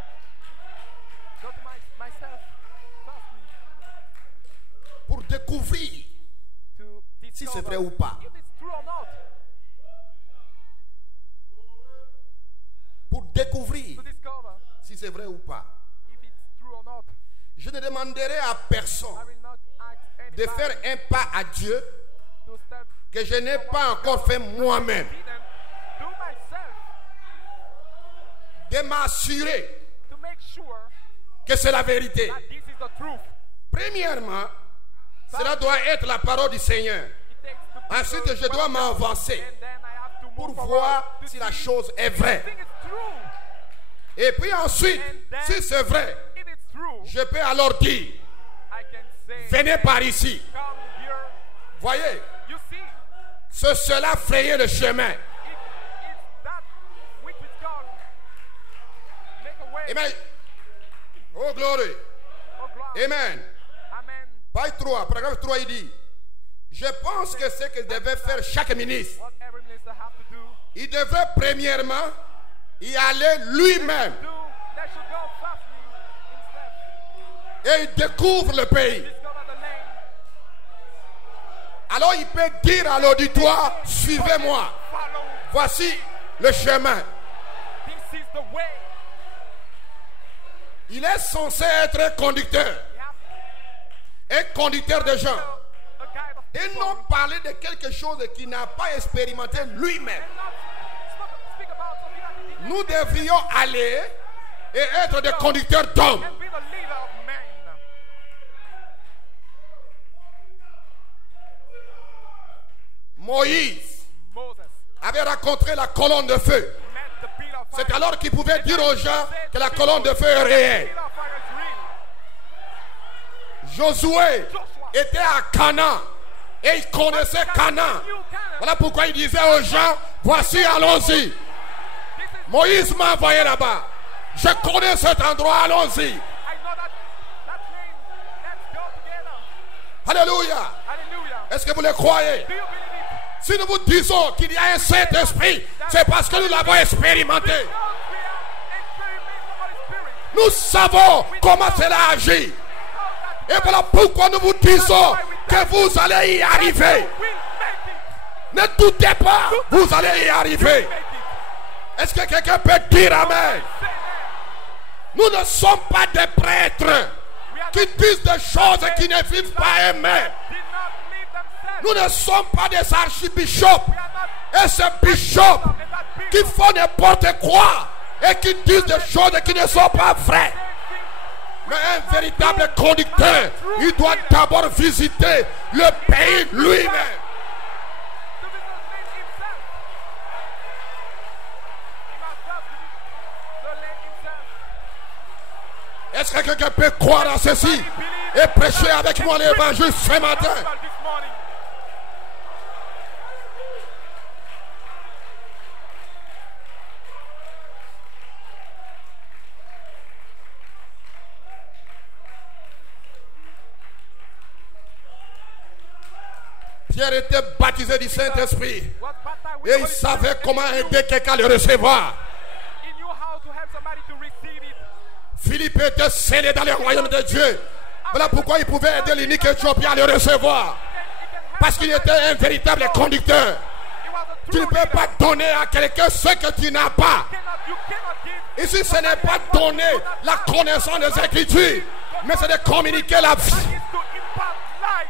go to myself firstly Pour découvrir to si c'est discover vrai ou pas. if it's true or not. Pour découvrir To discover si c'est vrai ou pas. if it's true or not. Je ne demanderai à personne I will not ask de anybody faire un pas à Dieu to step que je n'ai pas encore fait moi-même. didn't do myself De m'assurer to make sure que c'est la vérité. that this is the truth. Premièrement, cela doit être la parole du Seigneur. It takes to be Ensuite, the je dois word, m'avancer and then I have to pour move forward voir to si see la chose est vraie. if it's true. Et puis ensuite, si c'est vrai, If it's true, je peux alors dire, I can say, venez par ici. come here. Voyez, You see, cela frayait le chemin. it's that which is called make a way. Amen. Oh, glory. Oh, glory. Amen. Amen. Page 3, paragraphe 3, il dit, je pense que ce que devait faire chaque ministre, What every minister have to do, il devrait premièrement y aller lui-même they should go firstly in step. et il découvre le pays. Discover the lane. Alors il peut dire à l'auditoire, suivez-moi, Follow. voici le chemin. This is the way. Il est censé être un conducteur, You have un conducteur de gens. a guide of Et people. non parler de quelque chose qu'il n'a pas expérimenté lui-même. Not speak about something that he did Nous devrions aller et être des conducteurs d'hommes. and be the leader of men. Moïse Moses avait rencontré la colonne de feu. met the pillar of fire. C'est alors qu'il pouvait dire aux gens que la colonne de feu est réelle. The pillar of fire is real. Josué était à Canaan et il connaissait Canaan. Voilà pourquoi il disait aux gens, voici, allons-y. Moïse m'a envoyé là-bas. Je connais cet endroit, allons-y. I know that lane. Let's go together. Alléluia. Hallelujah. Est-ce que vous le croyez? Do you believe it? Si nous vous disons qu'il y a un Saint-Esprit, c'est parce que nous l'avons expérimenté. Because we are experimenting the Holy Spirit. Nous savons comment cela agit. Et voilà pourquoi nous vous disons que vous allez y arriver. We'll make it. Ne doutez pas, vous allez y arriver. Make it. Est-ce que quelqu'un peut dire Amen? Say that. Nous ne sommes pas des prêtres We are qui disent des choses qui ne vivent pas eux-mêmes. did not leave themselves. Nous ne sommes pas des archibishops We are not et ces bishops qui font n'importe quoi et qui disent des choses qui ne sont pas vraies. Mais un véritable conducteur, il doit d'abord visiter le pays lui-même. to visit himself. He must just visit the lane himself. Est-ce que quelqu'un peut croire à ceci et prêcher avec moi l'évangile ce matin? Gospel this morning. Pierre était baptisé du Saint-Esprit Was baptized with et the il Holy savait Spirit, comment and aider quelqu'un à le recevoir. he knew how to help somebody to receive it. Philippe était scellé dans le royaume de Dieu. Voilà pourquoi il pouvait aider l'unique Éthiopien à le recevoir. Parce qu'il était un véritable conducteur. He was a Tu true ne peux leader. pas donner à quelqu'un ce que tu n'as pas. You cannot give. Ici, ce n'est pas donner la connaissance des Écritures, mais c'est de communiquer la vie. It's to impart life.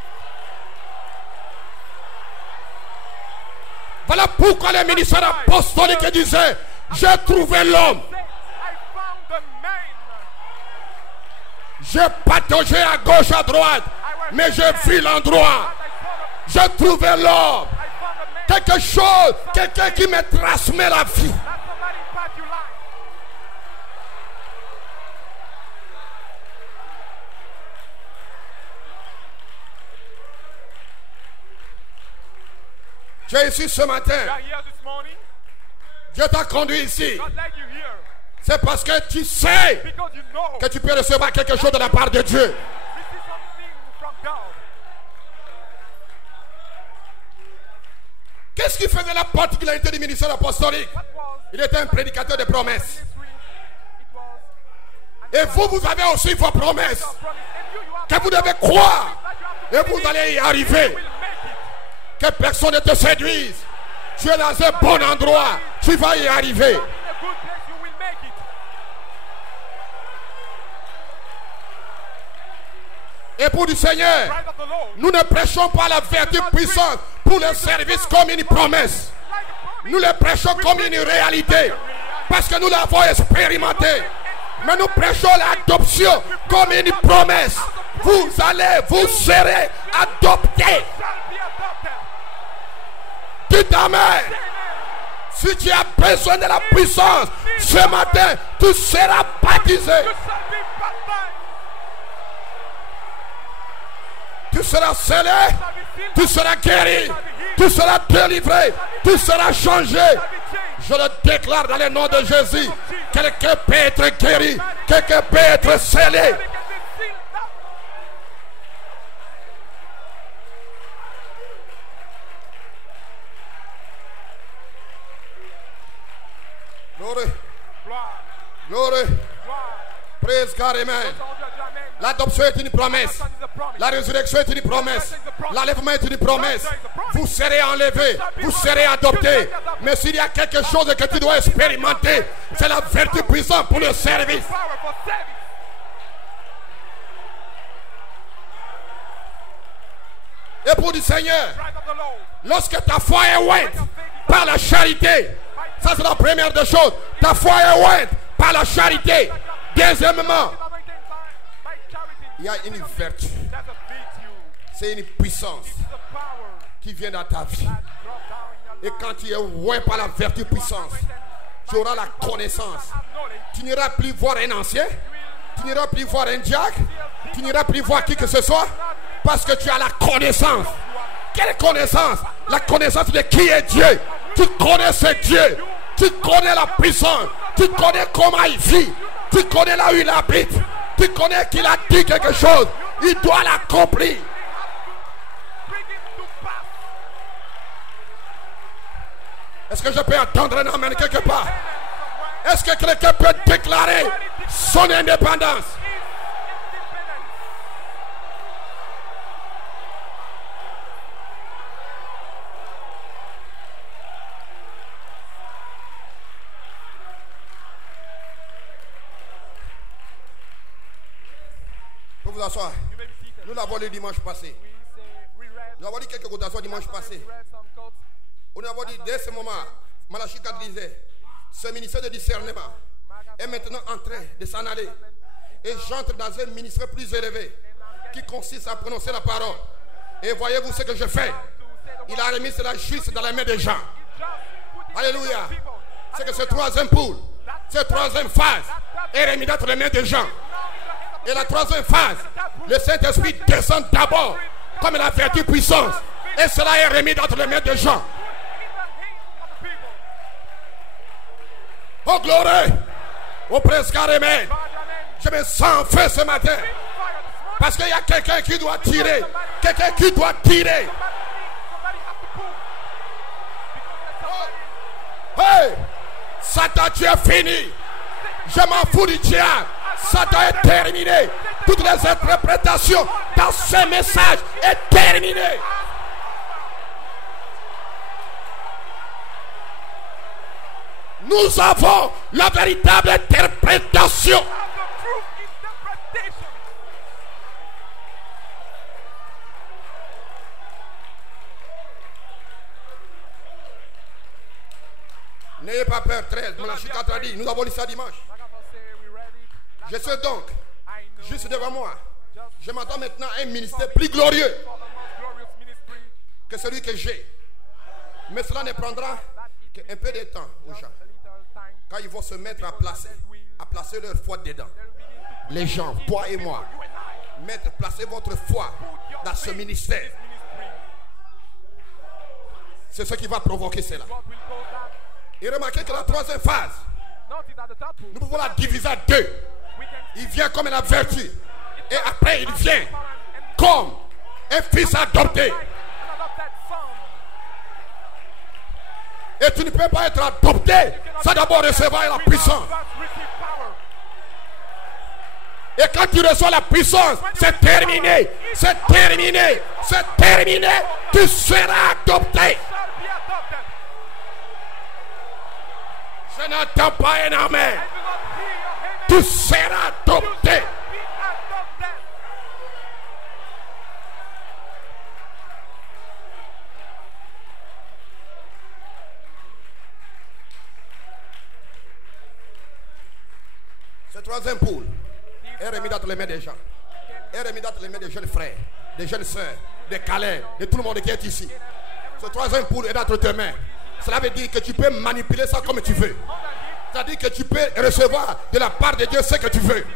Voilà pourquoi le ministère apostolique disait, j'ai trouvé l'homme. Say, I found the man. J'ai pataugé à gauche, à droite, mais j'ai vu l'endroit. J'ai trouvé l'homme. I found the man. Quelque chose, quelqu'un qui me transmet la vie. That somebody impart you life. Tu es ici ce matin. You are here this morning. Dieu t'a conduit ici. God led you here C'est parce que tu sais Because you know. que tu peux recevoir quelque chose de la part de Dieu. Receive something from God. Qu'est-ce qui faisait la particularité du ministère apostolique? What was Il était un prédicateur de promesses. ministry? It was Et vous, vous avez aussi vos promesses a promise. And you have que vous devez croire. that you have to Et vous allez y arriver. will make it. Que personne ne te séduise. Tu es dans un bon endroit. Tu vas y arriver. In a good place, you will make it. Et pour du Seigneur, Right of the Lord. nous ne prêchons pas la vertu puissante pour le service comme une promesse. Like a promise. Nous le prêchons comme une réalité. Parce que nous l'avons expérimenté. Mais nous prêchons l'adoption comme une promesse. Vous allez, vous serez adoptés. Shall be adopted. Dites Amen. Si tu as besoin de la puissance, ce matin, tu seras baptisé. You shall be baptized. Tu seras scellé. Shall be filled. Tu seras guéri. Tu seras délivré. Tu seras changé. Shall be changed. Je le déclare dans le nom de Jésus. Quelqu'un peut être guéri. Quelqu'un peut être scellé. They can be filled up. Glory. Gloire. Glory. Gloire. Praise God. Amen. Amen. L'adoption est une promesse. Son is a promise. La résurrection est une promesse. L'enlèvement est une promesse. Vous serez enlevés. Vous serez adoptés. Mais s'il y a quelque chose que tu dois expérimenter, c'est la vertu puissante pour le service. Power for service. Et pour du Seigneur, Right of the Lord. lorsque ta foi est ointe par la charité, ça c'est la première des choses. Ta foi est ointe par la charité. Deuxièmement, Anointing by charity. il y a une vertu. That's a big you. C'est une puissance The power qui vient dans ta vie. drop down in your Et quand tu es oint par la vertu puissance, tu auras la connaissance. knowledge. Tu n'iras plus voir un ancien. Tu n'iras plus voir un diacre. Tu n'iras plus voir qui que ce soit. Parce que tu as la connaissance. Quelle connaissance? La connaissance de qui est Dieu. Tu connais ce Dieu. Tu connais la puissance. Tu connais comment il vit. Tu connais là où il habite. Tu connais qu'il a dit quelque chose. Il doit l'accomplir. Bring it to pass. Est-ce que je peux entendre un amen quelque part? Est-ce que quelqu'un peut déclarer son indépendance? Vous vous asseoir. You may be seated. Nous l'avons lu dimanche passé. We read Nous avons lu quelques quotations dimanche passé. some quotes. On a dit dès ce moment, Malachie 4 disait, ce ministère de discernement est maintenant en train de s'en aller. Et j'entre dans un ministère plus élevé qui consiste à prononcer la parole. Et voyez-vous ce que je fais? Il a remis cela juste dans les mains des gens. Alléluia. C'est que ce troisième poule, cette troisième phase est remis dans les mains des gens. Et la troisième phase, le Saint-Esprit descend d'abord comme la vertu puissance. Et cela est remis dans les mains des gens. Oh gloire! Oh presque amen. Je me sens en feu ce matin. Parce qu'il y a quelqu'un qui doit tirer. Quelqu'un qui doit tirer. Hey! Satan, tu es fini. Je m'en fous du diable. Satan est terminé. Toutes les interprétations dans ce message est terminé. Nous avons la véritable interprétation. N'ayez pas peur, 13. Malachie 4 a dit, nous avons lu ça dimanche. Je sais donc, juste devant moi, je m'attends maintenant à un ministère plus glorieux que celui que j'ai. Mais cela ne prendra qu'un peu de temps aux gens. Quand ils vont se mettre à placer leur foi dedans. Les gens, toi et moi, placez votre foi dans ce ministère. C'est ce qui va provoquer cela. Et remarquez que la troisième phase Notice that the third pool, Nous pouvons la diviser à deux. we can Il vient comme un averti. Et après, il vient comme un fils adopté. an adopted son. Et tu ne peux pas être adopté sans d'abord recevoir la puissance. First receive power. Et quand tu reçois la puissance, c'est terminé. C'est terminé. C'est terminé. Tu seras adopté. Shall be adopted. Je n'entends pas un amen. I do not hear your amen. Tu seras adopté. Be adopted. Ce troisième poule est remis dans les mains des gens. Est remis dans les mains des jeunes frères, des jeunes sœurs, des Calais, de tout le monde qui est ici. Ce troisième poule est entre tes mains. Cela veut dire que tu peux manipuler ça comme tu veux. C'est-à-dire que tu peux recevoir de la part de Dieu ce que tu veux.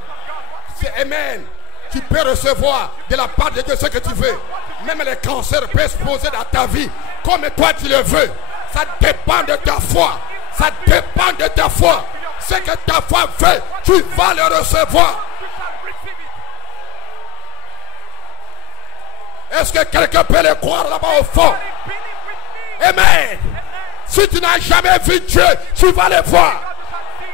C'est Amen. Tu peux recevoir de la part de Dieu ce que tu veux. Même les cancers peuvent se poser dans ta vie comme toi tu le veux. Ça dépend de ta foi. Ça dépend de ta foi. Ce que ta foi veut, tu vas le recevoir. You shall receive it. Est-ce que quelqu'un peut le croire là-bas au fond? Believe with me. Amen. Si tu n'as jamais vu Dieu, tu vas le voir. God, you shall see.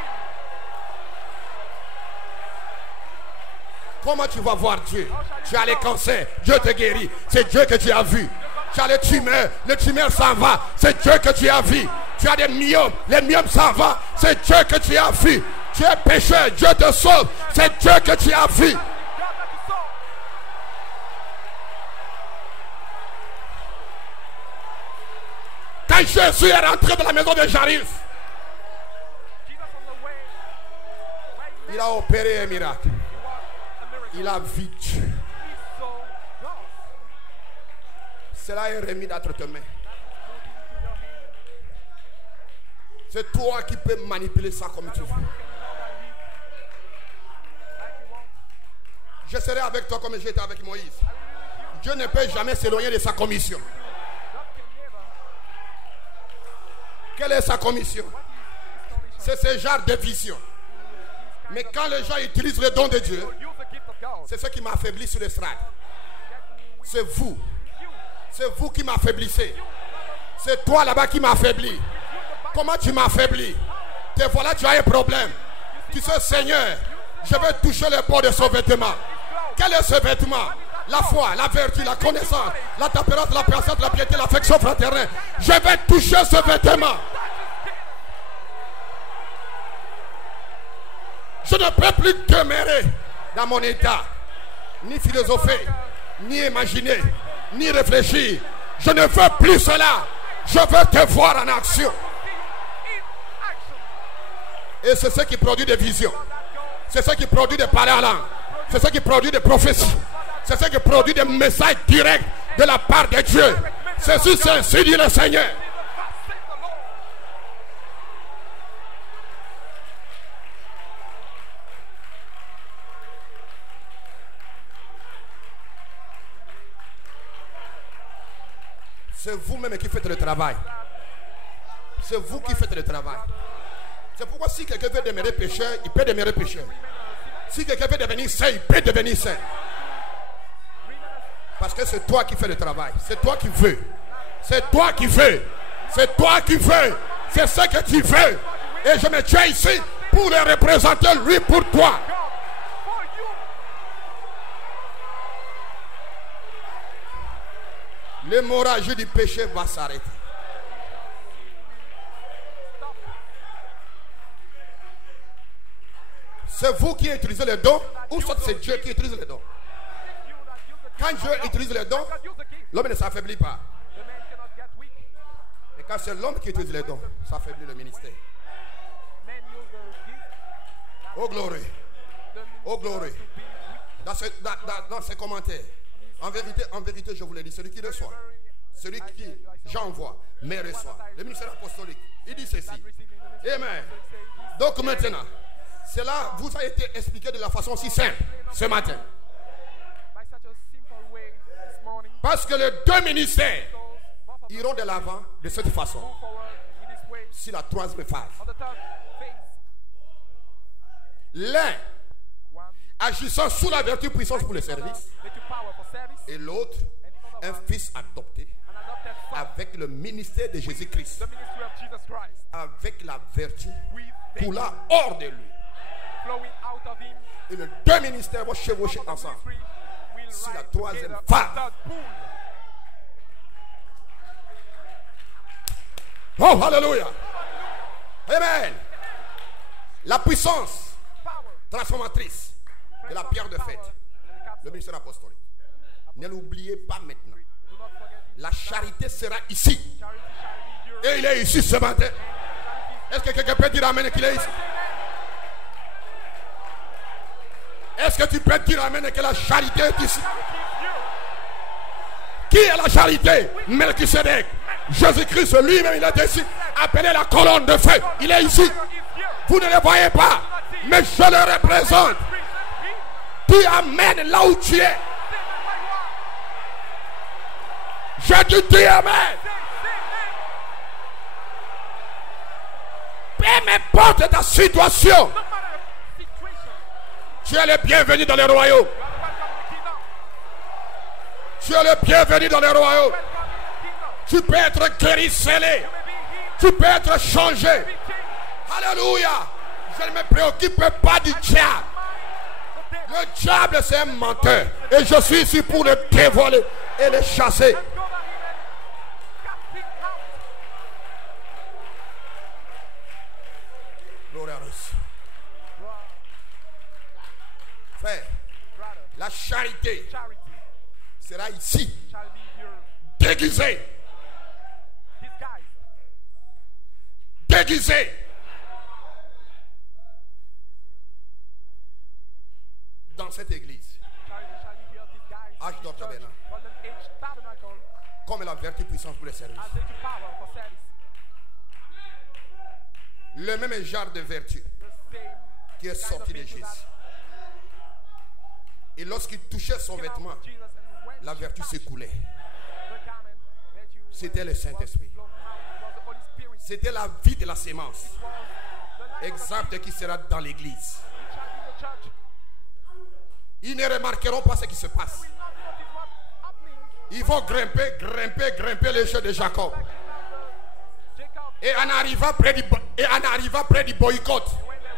Comment tu vas voir Dieu? Tu as les cancers, Dieu te guérit. C'est Dieu que tu as vu. Tu as les tumeurs s'en va. C'est Dieu que tu as vu. Tu as des myomes, les myomes s'en va. C'est Dieu que tu as vu. Tu es pécheur, Dieu te sauve. C'est Dieu que tu as vu. God that you saw. Quand Jésus est rentré dans la maison de Jairus, Jesus on the way. When il a opéré un miracle. he was a miracle. Il a vu Dieu. He saw God. Cela est remis d'entre tes mains. Into your hand. C'est toi qui peux manipuler ça comme tu veux. Like you want. Je serai avec toi comme j'étais avec Moïse. Dieu ne peut jamais s'éloigner de sa commission. God can never. Quelle est sa commission? C'est ce genre de vision. Mais quand les gens utilisent le don de Dieu, Use the gift of God. c'est ce qui m'a affaibli sur l'estrade. C'est vous. C'est vous qui m'affaiblissez. C'est toi là-bas qui m'a affaibli. Comment tu m'as affaibli? Te voilà, tu as un problème. Tu sais, Seigneur, je vais toucher le bord de ce vêtement. Quel est ce vêtement? La foi, la vertu, la connaissance, la tempérance, la patience, la piété, l'affection fraternelle. Je vais toucher ce vêtement. Je ne peux plus demeurer dans mon état, ni philosopher, ni imaginer, ni réfléchir. Je ne veux plus cela. Je veux te voir en action. Et c'est ce qui produit des visions. C'est ce qui produit des paroles en langue. C'est ce qui produit des prophéties. C'est ce qui produit des messages directs de la part de Dieu. Ceci, c'est ainsi dit le Seigneur. C'est vous-même qui faites le travail. C'est vous qui faites le travail. C'est pourquoi si quelqu'un veut demeurer pécheur, il peut demeurer pécheur. Si quelqu'un veut devenir saint, il peut devenir saint. Parce que c'est toi qui fais le travail. C'est toi qui veux. C'est toi qui veux. C'est toi qui veux. C'est ce que tu veux. Et je me tiens ici pour le représenter lui pour toi. L'hémorragie du péché va s'arrêter. C'est vous qui utilisez les dons ou soit c'est Dieu qui utilise les dons? Quand Dieu utilise les dons, l'homme ne s'affaiblit pas. Et quand c'est l'homme qui utilise les dons, ça affaiblit le ministère. Oh glory. Oh glory. Dans ces commentaires, en vérité, je vous l'ai dit, celui qui reçoit, celui qui j'envoie, mais reçoit. Le ministère apostolique, il dit ceci. Amen. Donc maintenant, cela vous a été expliqué de la façon si simple ce matin. Parce que les deux ministères iront de l'avant de cette façon. Si la troisième phase. L'un one agissant sous la vertu puissance pour le service, with the power for service, et l'autre and the un other one, fils adopté an adopted son, avec le ministère de Jésus-Christ, the ministry of Jesus Christ, avec la vertu with coulant hors de lui. flowing out of him. Et les deux ministères vont chevaucher Both of the ensemble. ministry will Si la rise troisième together femme. in that pool. Oh, hallelujah. Amen. La puissance Power, transformatrice de la pierre de power, fête, and the le capsule. ministère apostolique. Ne l'oubliez pas maintenant. Do not forget it. La charité sera ici. Charity shall be here. Et il est ici ce matin. Est-ce que quelqu'un peut dire amen qu'il est ici? Est-ce que tu peux dire amen que la charité est ici? Qui est la charité? Melchisedec. Jésus-Christ lui-même, il est ici. Appelez la colonne de feu. Il est ici. Vous ne le voyez pas, mais je le représente. Dis amen là où tu es. Je te dis amen. Peu m'importe ta situation, tu es le bienvenu dans le royaume. Tu es le bienvenu dans le royaume. Tu peux être guéri, scellé. Tu peux être changé. Alléluia. Je ne me préoccupe pas du diable. Le diable, c'est un menteur. Et je suis ici pour le dévoiler et le chasser. Glorious. Frère, la charité Charity sera ici, shall be here. déguisée. Disguised. Déguisée. Dans cette église, Charity shall be here. Disguised. Arche in d'Or church. Tabernacle. Golden Age Tabernacle comme la vertu puissance pour les services. as the power for service. Le même genre de vertu The same qui est kind sorti of de virtue Jésus. that Et lorsqu'il touchait son came out vêtement, of Jesus and when la she vertu touched s'écoulait. the garment, virtue C'était le was Saint-Esprit. blown out. It was the Holy Spirit. C'était la vie de la sémence. It was the life of the Exemple qui sera dans l'église. It shall be the church. Ils ne remarqueront pas ce qui se passe. Will not notice what's happening. Ils vont grimper les jeux de Jacob. Like Jacob, Et en arrivant près du boycott. when they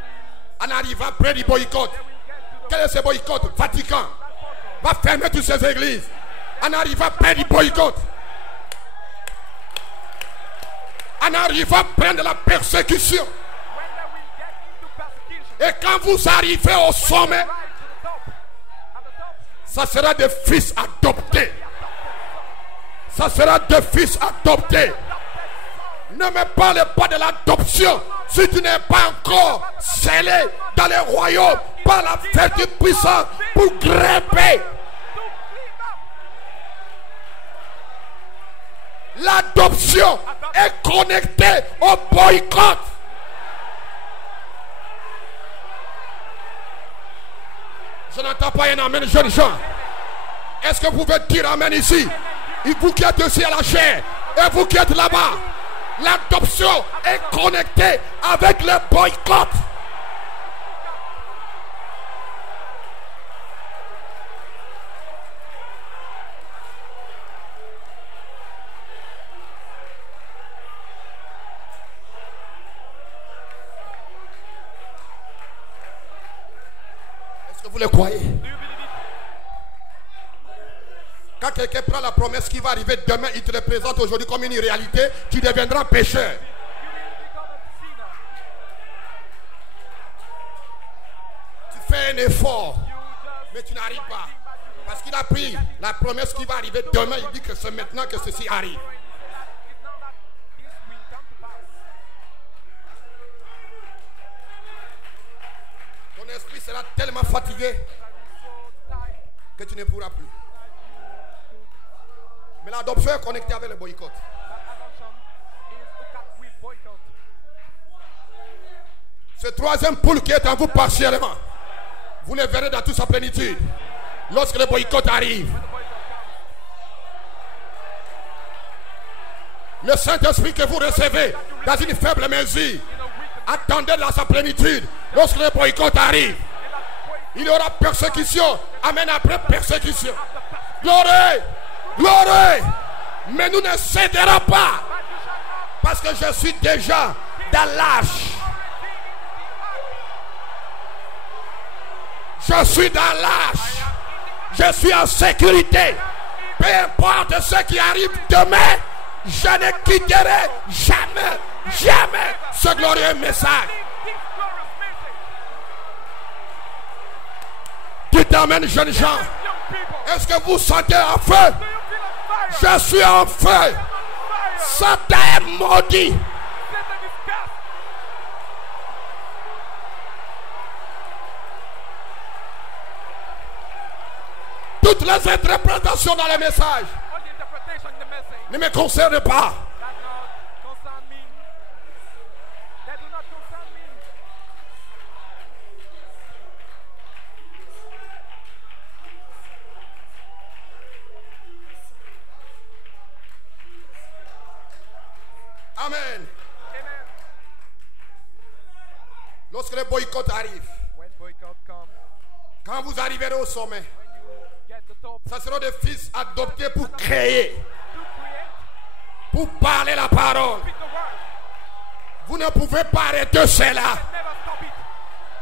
will En arrivant près du boycott. get to the Quel est ce boycott? Vatican va fermer toutes ces églises. En arrivant près du boycott. En arrivant à prendre la persécution. when they will get into persecution, Et quand vous arrivez au sommet, right to the top, at the top, ça sera des fils adoptés. Ça sera des fils adoptés. Ne me parle pas de l'adoption si tu n'es pas encore scellé dans le royaume par la vertu puissante pour grimper. to clean up. L'adoption est connectée au boycott. Je n'entends pas un amen, jeunes gens. Est-ce que vous pouvez dire amen ici? Et vous qui êtes aussi à la chair, et vous qui êtes là-bas, l'adoption est connectée avec le boycott. Est-ce que vous le croyez? Do you believe it? Quand quelqu'un prend la promesse qui va arriver demain, il te le présente aujourd'hui comme une réalité, tu deviendras pécheur. You will become a sinner. Tu fais un effort, You just mais tu n'arrives pas. Parce qu'il a pris la promesse qui va arriver demain, il dit que c'est maintenant que ceci arrive. it's now that this will come to pass. Ton esprit sera tellement fatigué So tight que tu ne pourras plus. Mais l'adoption est connectée avec le boycott. that adoption is hooked up with boycott. Ce troisième poule qui est en vous partiellement, vous le verrez dans toute sa plénitude. Lorsque le boycott arrive, le Saint-Esprit que vous recevez dans une faible mesure Attendez dans sa plénitude. Lorsque le boycott arrive, il y aura persécution. Amen, après persécution. Gloire, gloire. Mais nous ne céderons pas. Parce que je suis déjà dans l'arche. Je suis dans l'arche. Je suis en sécurité. Peu importe ce qui arrive demain, je ne quitterai jamais, jamais ce glorieux message. Qui t'amène, jeunes gens? Est-ce que vous sentez en feu? Je suis en feu. Satan est maudit. Toutes les interprétations dans le message ne me concernent pas. Amen. Lorsque le boycott arrive, quand vous arriverez au sommet, ça sera des fils adoptés pour créer, pour parler la parole. Vous ne pouvez pas arrêter cela.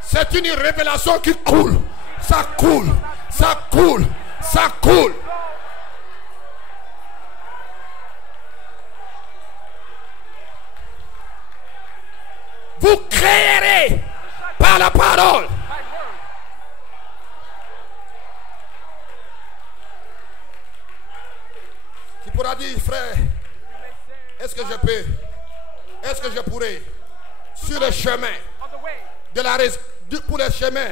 C'est une révélation qui coule. Ça coule, ça coule, ça coule. Vous créerez par la parole. Tu pourras dire, frère, est-ce que je peux, est-ce que je pourrais, sur le chemin de la pour le chemin,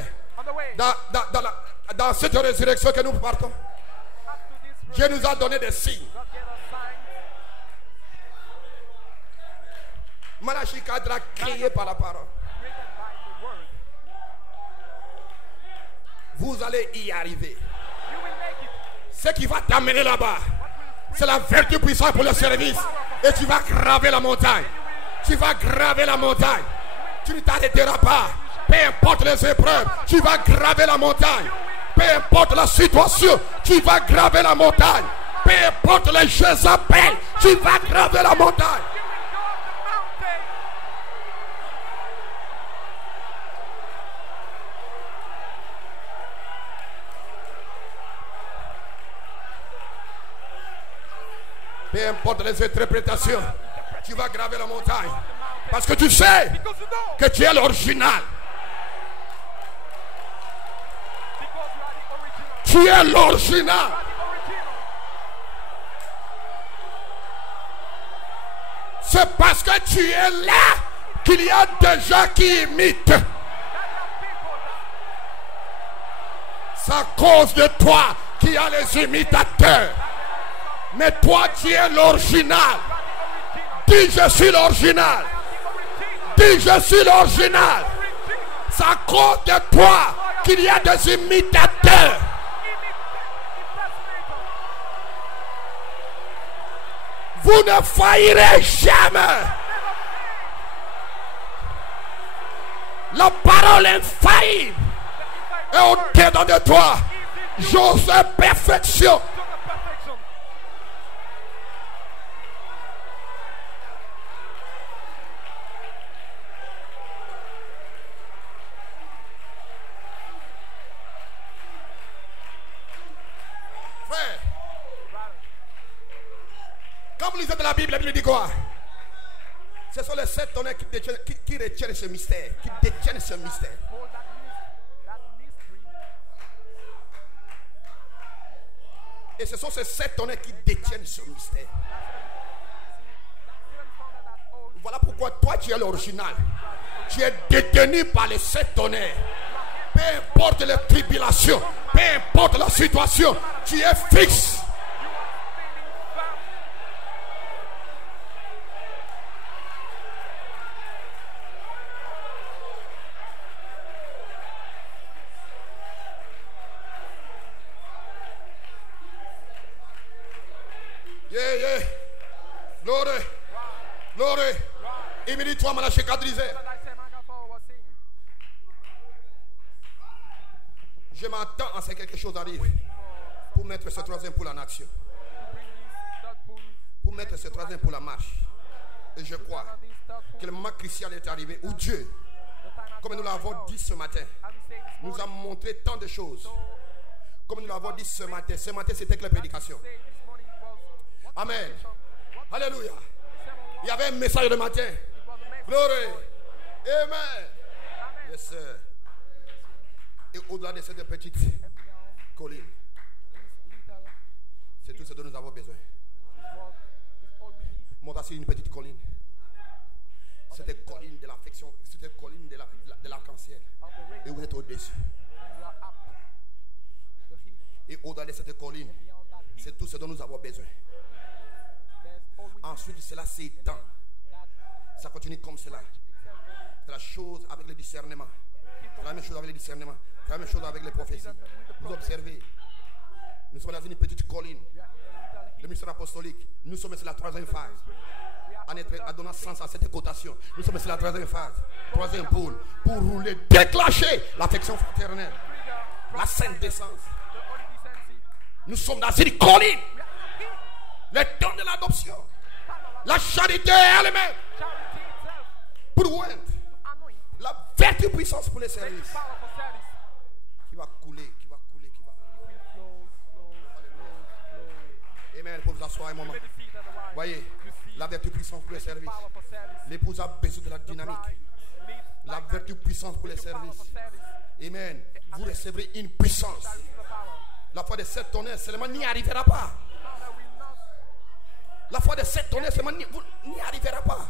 dans cette résurrection que nous partons, Dieu nous a donné des signes. Malachi cadra créé par la parole. Vous allez y arriver. Ce qui va t'amener là-bas, c'est la vertu puissante pour le service. Et tu vas graver la montagne. Tu vas graver la montagne. Tu ne t'arrêteras pas. Peu importe les épreuves, tu vas graver la montagne. Peu importe la situation, tu vas graver la montagne. Peu importe les Jézabel, tu vas graver la montagne. Peu importe les interprétations, tu vas graver la montagne. Parce que tu sais que tu es l'original. Tu es l'original. C'est parce que tu es là qu'il y a des gens qui imitent. C'est à cause de toi qu'il y a les imitateurs. Mais toi, tu es l'original. Dis, je suis l'original. Dis, je suis l'original. C'est à cause de toi qu'il y a des imitateurs. Vous ne faillirez jamais. La parole infaillible est au-dedans de toi. J'ose perfection. Quand vous lisez de la Bible dit quoi? Ce sont les 7 tonnerres qui retiennent ce mystère, qui détiennent ce mystère. Et ce sont ces 7 tonnerres qui détiennent ce mystère. Voilà pourquoi toi tu es l'original. Tu es détenu par les 7 tonnerres. Peu importe les tribulations, peu importe la situation, tu es fixe. Glory. Glory. Immédiatement, Malachi disait, Je m'attends à ce que quelque chose arrive pour mettre ce troisième poule en action. Pour mettre ce troisième poule en marche. Et je crois que le moment crucial est arrivé où Dieu, comme nous l'avons dit ce matin, nous a montré tant de choses. Comme nous l'avons dit ce matin c'était que la prédication. Amen. Alléluia. Il y avait un message de matin. Glory. Amen. Yes, sir. Et au-delà de cette petite colline, c'est tout ce dont nous avons besoin. Monte sur une petite colline. Cette colline de l'affection, cette colline de l'arc-en-ciel. Et vous êtes au-dessus. Et au-delà de cette colline, c'est tout ce dont nous avons besoin. Ensuite, cela s'étend. Ça continue comme cela. C'est la chose avec le discernement. C'est la même chose avec le discernement. C'est la même chose avec les prophéties. Vous observez, nous sommes dans une petite colline. Le ministère apostolique, nous sommes sur la troisième phase. En donnant sens à cette cotation, nous sommes sur la troisième phase. Troisième pôle. Pour rouler, déclencher l'affection fraternelle. La sainte décence. Nous sommes dans une colline. Le temps de l'adoption. La charité elle-même. Pour oindre. La vertu puissance pour les services. Qui va couler, qui va couler, qui va couler. Amen. Pour vous asseoir un moment. Voyez, la vertu puissance pour les services. L'épouse a besoin de la dynamique. La vertu puissance pour les services. Amen. Vous recevrez une puissance. La foi de 7 tonnerres seulement n'y arrivera pas. La foi de 7 tonnerres seulement n'y arrivera pas.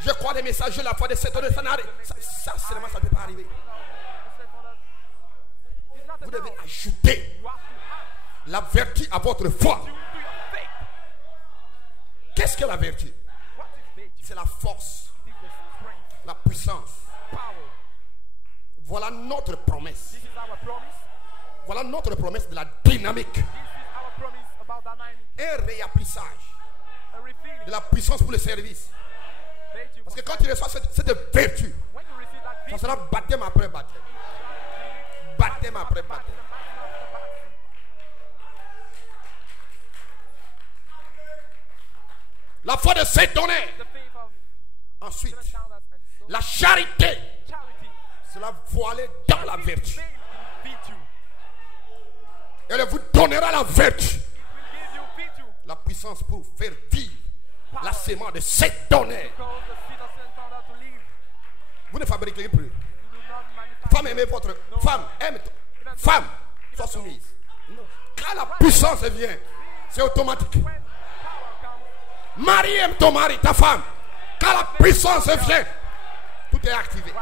Je crois les messagers, la foi de 7 tonnerres, ça seulement ça ne peut pas arriver. Vous devez ajouter la vertu à votre foi. Qu'est-ce que la vertu? C'est la force, la puissance. Voilà notre promesse. Voilà notre promesse de la dynamique. Un réapplissage de la puissance pour le service. Parce que quand tu reçois cette vertu, ça sera baptême après baptême. Baptême après baptême. La foi de ses données. Ensuite, la charité. Cela voilée dans la vertu. Elle vous donnera la vertu. La puissance pour faire vivre la sémence de cette donnée. Vous ne fabriquez plus. Femme, aimez votre femme. Aime femme. Sois soumise. Quand la puissance vient, c'est automatique. Marie aime ton mari, ta femme. Quand la puissance vient, tout est activé.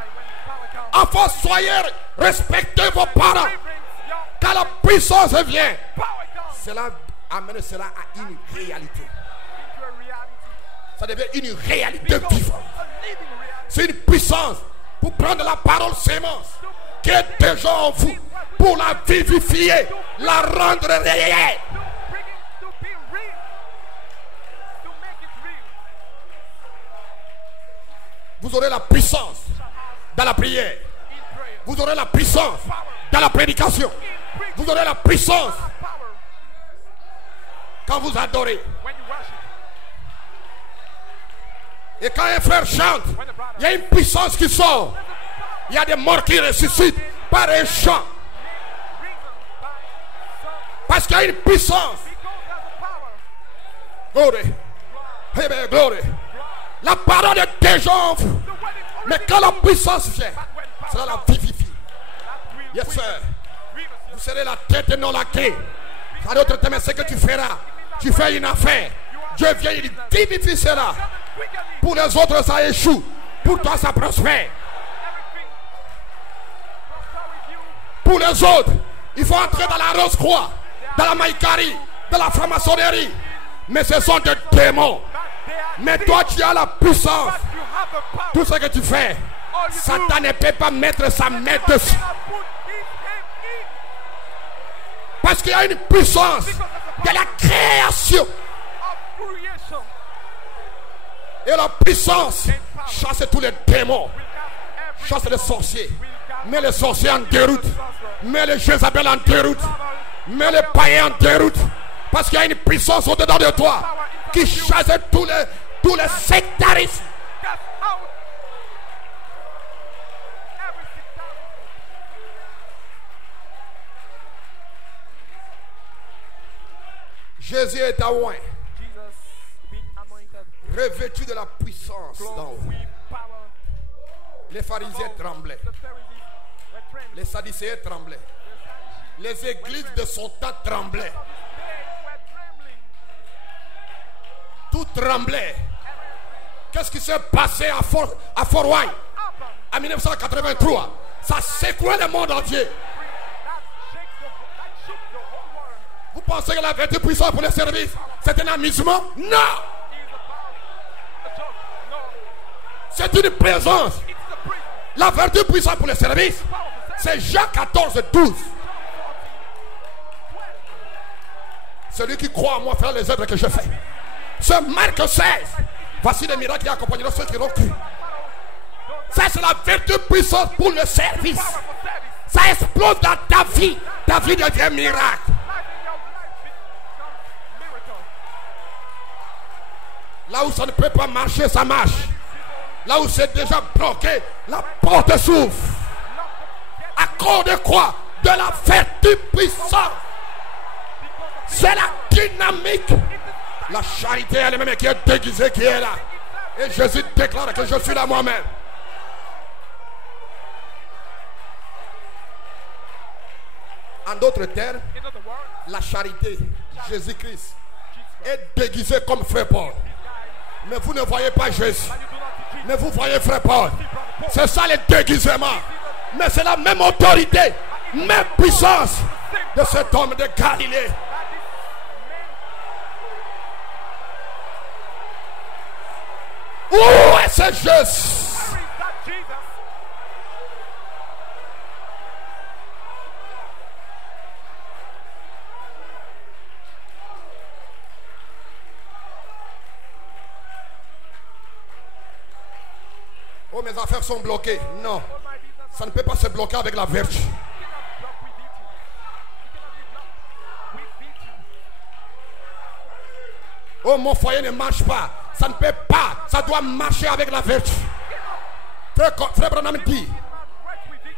Enfants, soyez, respectez vos parents. Quand la puissance vient, cela amène cela à une réalité. Ça devient une réalité vivante. C'est une puissance pour prendre la parole sémence qui est déjà en vous, pour la vivifier, la rendre réelle. Vous aurez la puissance dans la prière. Vous aurez la puissance dans la prédication. Vous aurez la puissance quand vous adorez. Et quand un frère chante, il y a une puissance qui sort. Il y a des morts qui ressuscitent par un chant. Parce qu'il y a une puissance. Glory. Amen, glory. La parole est déjà en vous. Mais quand la puissance vient, cela la vivifie. Yes, sir. Vous serez la tête et non la queue. En d'autres termes, c'est que tu feras. Tu fais une affaire. Dieu vient, il vivifie cela. Pour les autres, ça échoue. Pour toi, ça prospère. Pour les autres, il faut entrer dans la Rose-Croix, dans la maïcarie, dans la franc-maçonnerie. Mais ce sont des démons. Mais toi, tu as la puissance. Tout ce que tu fais, Satan ne peut pas mettre sa main dessus. Parce qu'il y a une puissance de la création. Et la puissance chasse tous les démons, chasse les sorciers, Mets les sorciers en déroute. Mets les Jézabel en déroute. Mets les païens en déroute. Parce qu'il y a une puissance au-dedans de toi qui chasse tous les sectarismes. Jésus est à oint, revêtu de la puissance d'en haut. Les pharisiens tremblaient. Les sadducéens tremblaient. Les églises de son temps tremblaient. Tout tremblait. Qu'est-ce qui s'est passé à Fort Wayne en 1983? Ça secouait le monde entier. Vous pensez que la vertu puissante pour le service, c'est un amusement? Non! C'est une présence. La vertu puissante pour le service, c'est Jean 14, 12. Celui qui croit en moi fera les œuvres que je fais. C'est Marc 16. Voici les miracles qui accompagneront ceux qui l'ont cru. Ça, c'est la vertu puissante pour le service. Ça explose dans ta vie. Ta vie devient miracle. Là où ça ne peut pas marcher, ça marche. Là où c'est déjà bloqué, la porte s'ouvre. À cause de quoi? De la vertu puissante. C'est la dynamique. La charité elle-même qui est déguisée, qui est là. Et Jésus déclare que je suis là moi-même. En d'autres termes, la charité, Jésus-Christ, est déguisée comme frère Paul. Mais vous ne voyez pas Jésus. Mais vous voyez frère Paul. C'est ça le déguisement. Mais c'est la même autorité, même puissance de cet homme de Galilée. Où est ce Jésus? Oh, mes affaires sont bloquées. Non, ça ne peut pas se bloquer avec la vertu. Oh, mon foyer ne marche pas. Ça ne peut pas. Ça doit marcher avec la vertu. Frère Branham dit,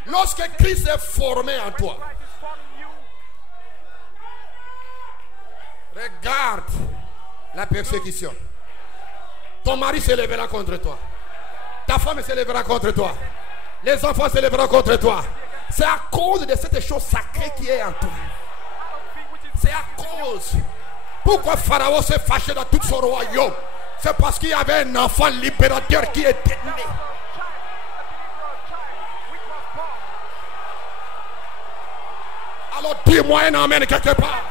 lorsque Christ est formé en toi, regarde la persécution. Ton mari se lèvera contre toi. Ta femme se lèvera contre toi. Les enfants se lèveront contre toi. C'est à cause de cette chose sacrée qui est en toi. C'est à cause. Pourquoi Pharaon s'est fâché dans tout son royaume? C'est parce qu'il y avait un enfant libérateur qui était né. Alors dis-moi un amen quelque part.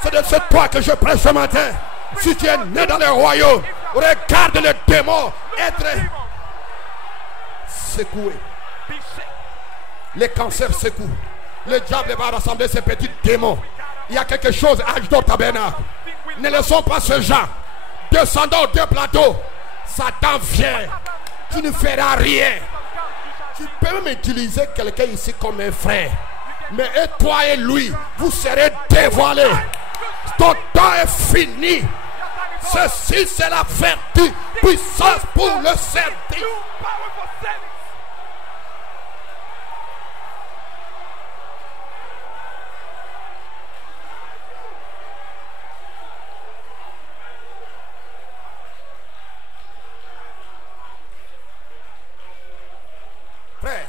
C'est de ce toi que je prêche ce matin. Si tu es né dans le royaume, regarde le démon être secoué. Les cancers secouent. Le diable va rassembler ces petits démons. Il y a quelque chose à Ashdod Tabernacle. Ne laissons pas ce genre. Descendons des plateaux. Satan vient. Tu ne feras rien. Tu peux même utiliser quelqu'un ici comme un frère. Mais et toi et lui, vous serez dévoilés. Ton temps est fini. Ceci c'est la vertu, puissance pour le service. Frère,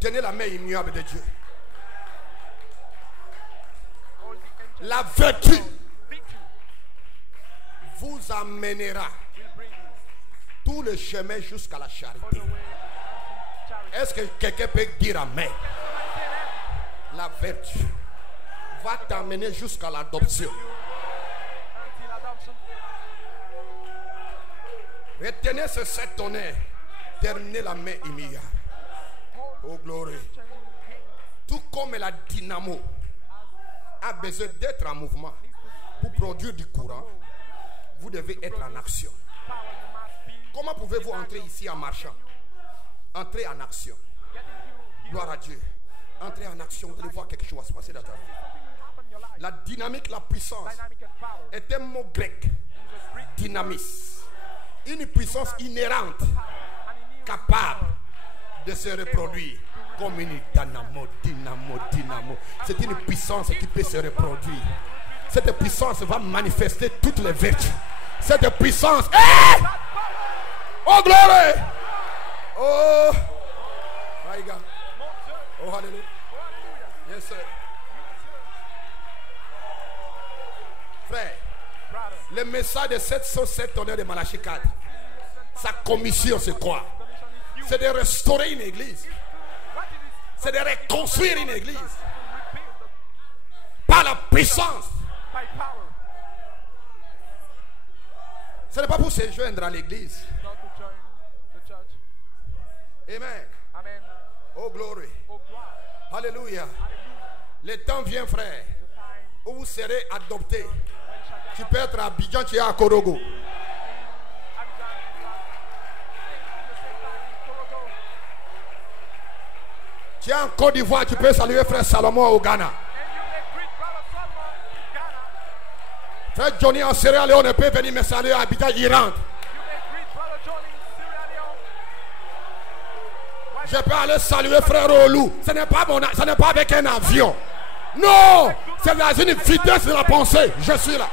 tenez la main immuable de Dieu. La vertu vous amènera tout le chemin jusqu'à la charité. Est-ce que quelqu'un peut dire amen? La vertu va t'amener jusqu'à l'adoption. Retenez ce 7 tonnerres. Terminez la main immuable. Oh gloire. Tout comme la dynamo a besoin d'être en mouvement pour produire du courant, vous devez être en action. Comment pouvez-vous entrer ici en marchant? Entrez en action. Gloire à Dieu. Entrez en action. Vous allez voir quelque chose se passer dans ta vie. La dynamique, la puissance est un mot grec. Dynamis. Une puissance inhérente, capable de se reproduire comme une dynamo. C'est une puissance qui peut se reproduire. Cette puissance va manifester toutes les vertus. Cette puissance. Hey! Oh gloire! Oh my God. Oh hallelujah. Yes sir. Frère, le message de 707 tonnerres de Malachie 4, sa commission c'est quoi? C'est de restaurer une église. C'est de reconstruire une église. Par la puissance. Ce n'est pas pour se joindre à l'église. Amen. Oh glory. Alléluia. Le temps vient, frère, où vous serez adoptés. Tu peux être à Abidjan, tu es à Korogo. Tu es en Côte d'Ivoire, tu peux saluer frère Salomon au Ghana. Frère Johnny en Sierra Leone peut venir me saluer à Abidjan, il rentre. Je peux aller saluer frère Olou. Ce n'est pas avec un avion. Non, c'est dans une vitesse de la pensée. Je suis là.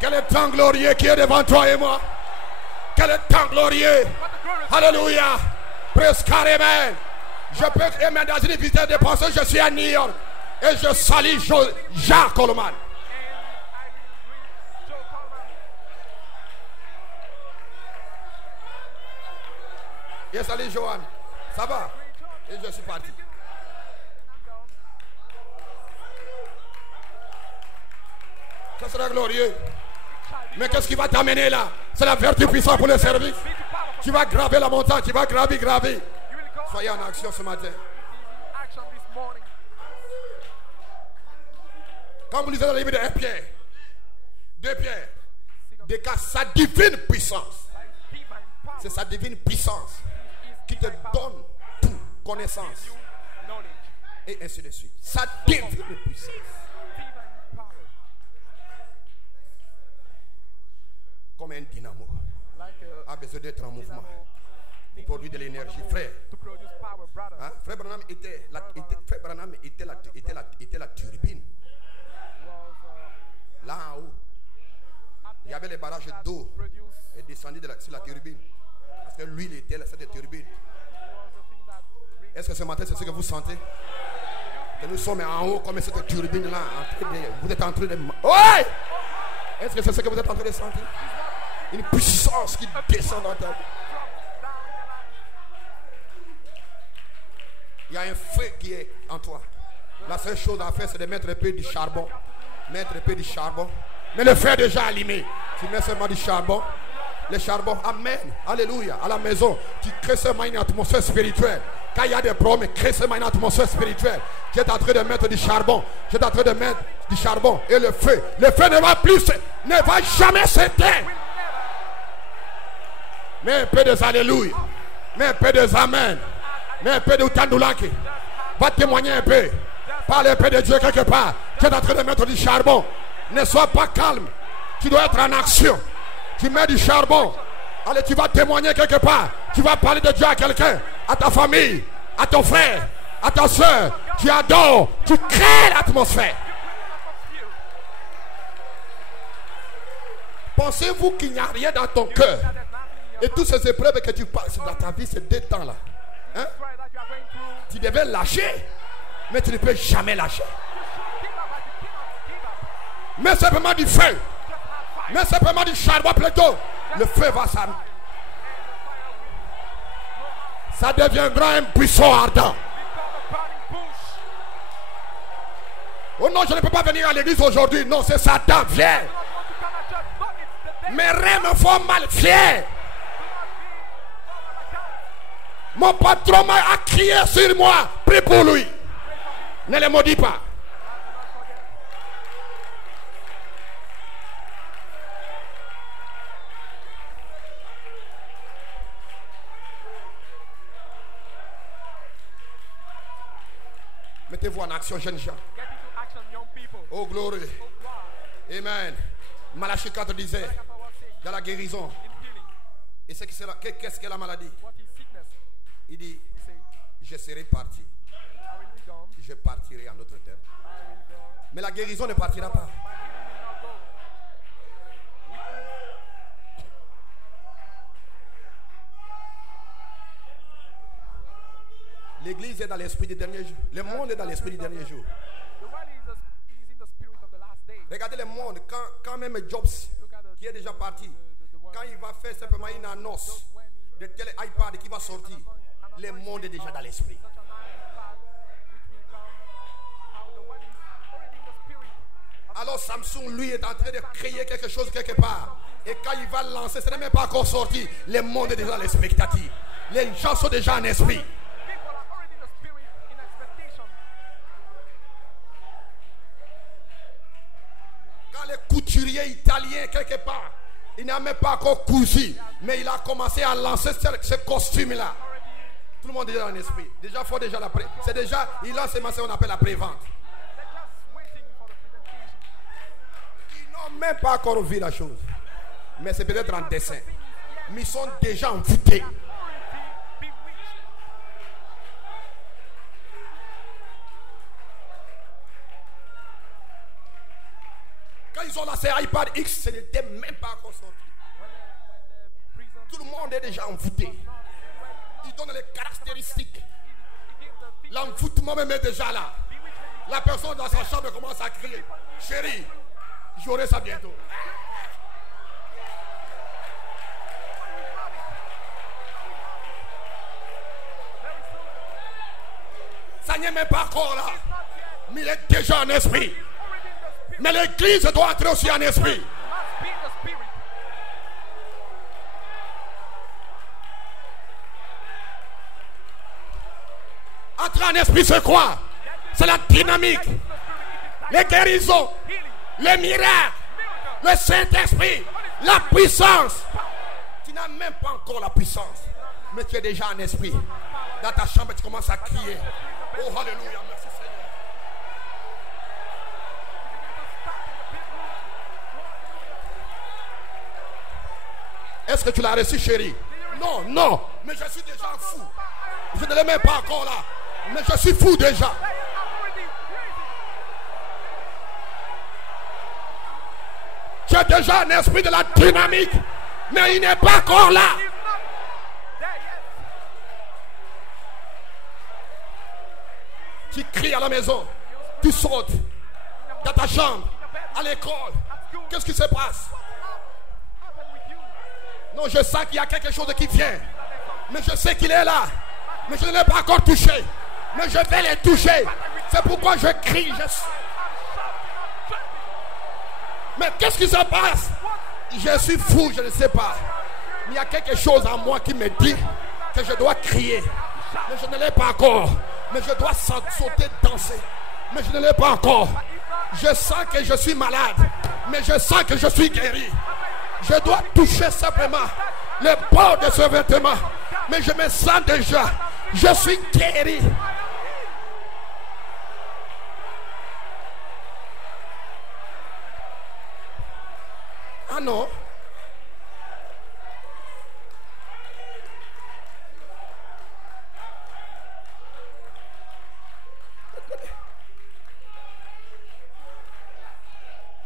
Quel est le temps glorieux qui est devant toi et moi? Quel est le temps glorieux? Alléluia. Presque amen. Je peux aimer dans une vitesse de pensée. Je suis à New York. Et je salue Jacques Coleman. Et salut Johan. Ça va? Et je suis parti. Ça sera glorieux. Mais qu'est-ce qui va t'amener là? C'est la vertu puissante pour le service. Tu vas graver la montagne, tu vas graver. Soyez en action ce matin. Quand vous lisez dans le livre de 1 Pierre, 2 Pierre, déclare sa divine puissance. C'est sa divine puissance qui te donne toute connaissance. Et ainsi de suite. Sa divine puissance. Comme un dynamo a besoin d'être en mouvement pour produire de l'énergie. Frère, hein? Frère Branham était la turbine. Là en haut, il y avait les barrages d'eau et descendu sur la turbine. Parce que lui, il était cette turbine. Est-ce que ce matin, c'est ce que vous sentez? Que nous sommes en haut comme cette turbine-là. Vous êtes en train de... Ouais! Est-ce que c'est ce que vous êtes en train de sentir? Une puissance qui descend dans ta vie. Il y a un feu qui est en toi. La seule chose à faire, c'est de mettre un peu du charbon. Mettre un peu du charbon. Mais le feu est déjà allumé. Tu mets seulement du charbon. Le charbon, amen, alléluia, à la maison. Tu crées seulement une atmosphère spirituelle. Quand il y a des problèmes, crée seulement une atmosphère spirituelle. Tu es en train de mettre du charbon. Tu es en train de mettre du charbon. Et le feu ne va jamais s'éteindre. Mets un peu des alléluia. Mets un peu des amen. Mets un peu de utandulaki. Va témoigner un peu. Parle un peu de Dieu quelque part. Tu es en train de mettre du charbon. Ne sois pas calme. Tu dois être en action. Tu mets du charbon. Allez, tu vas témoigner quelque part. Tu vas parler de Dieu à quelqu'un. À ta famille. À ton frère. À ta soeur. Tu adores. Tu crées l'atmosphère. Pensez-vous qu'il n'y a rien dans ton cœur? Et toutes ces épreuves que tu passes dans ta vie, ces 2 temps-là, hein? Tu devais lâcher, mais tu ne peux jamais lâcher. Mais simplement du feu. Mais simplement du charbon plutôt. Le feu va s'arrêter. Ça deviendra un buisson ardent. Oh non, je ne peux pas venir à l'église aujourd'hui. Non, c'est Satan, viens. Mes reins me font mal, viens. Mon patron m'a crié sur moi. Prie pour lui. Ne le maudis pas. Mettez-vous en action, jeunes gens. Get into action, young people. Oh, glory. Oh God. Amen. Malachie 4 disait, Like Papa was saying, dans la guérison, in healing, et qu'est-ce que la maladie? what is sickness? Il dit, He said, je serai parti. I will be gone. Je partirai en d'autres termes. I will go. Mais la guérison ne partira pas. My healing will not go. L'église est dans l'esprit des derniers jours. Le monde est dans l'esprit des derniers jours. The world is in the spirit of the last day. Regardez le monde. Quand même Jobs, Look at qui est déjà parti, the world. quand il va faire simplement une annonce de tel iPad qui va sortir, le monde est déjà dans l'esprit. Such an iPad which will come. How the world is already in the spirit. Alors Samsung, lui, est en train de créer quelque chose quelque part. Et quand il va lancer, ce n'est même pas encore sorti. Le monde est déjà dans l'expectative. Les gens sont déjà en esprit. People are already in the spirit, in expectation. Quand le couturier italien, quelque part, il n'a même pas encore cousu, mais il a commencé à lancer ce costume-là. Tout le monde est déjà en esprit. Déjà, il faut déjà la pré. C'est déjà, il lance ce qu'on appelle la prévente. They're just waiting for the presentation. Ils n'ont même pas encore vu la chose. Mais c'est peut-être en dessin. Mais ils sont déjà envoûtés. Already bewitched. Quand ils ont lancé iPad X, ce n'était même pas encore sorti. When the prison Tout le monde est déjà envoûté. Ils donnent les caractéristiques. L'envoûtement même est déjà là. La personne dans sa chambre commence à crier, chérie, j'aurai ça bientôt. Ça n'est même pas encore là. Mais il est déjà en esprit. Mais l'église doit entrer aussi en esprit. must be in the spirit. Entrer en esprit, c'est quoi? C'est la dynamique, les guérisons, les miracles, le Saint-Esprit, la puissance. Tu n'as même pas encore la puissance, mais tu es déjà en esprit. Dans ta chambre, tu commences à crier. Oh, alléluia, merci Seigneur. Est-ce que tu l'as reçu, chérie? Non, non, mais je suis déjà fou. Je ne l'ai même pas encore là, mais je suis fou déjà. Tu as déjà un esprit de la dynamique, mais il n'est pas encore là. Tu cries à la maison, tu sautes dans ta chambre, à l'école. Qu'est-ce qui se passe? Non, je sens qu'il y a quelque chose qui vient, mais je sais qu'il est là, mais je ne l'ai pas encore touché, mais je vais les toucher. C'est pourquoi je crie. Mais qu'est-ce qui se passe? Je suis fou, je ne sais pas. Mais il y a quelque chose en moi qui me dit que je dois crier. Mais je ne l'ai pas encore. Mais je dois sauter, danser. Mais je ne l'ai pas encore. Je sens que je suis malade. Mais je sens que je suis guéri. Je dois toucher simplement le bord de ce vêtement. Mais je me sens déjà. Je suis guéri. Ah non.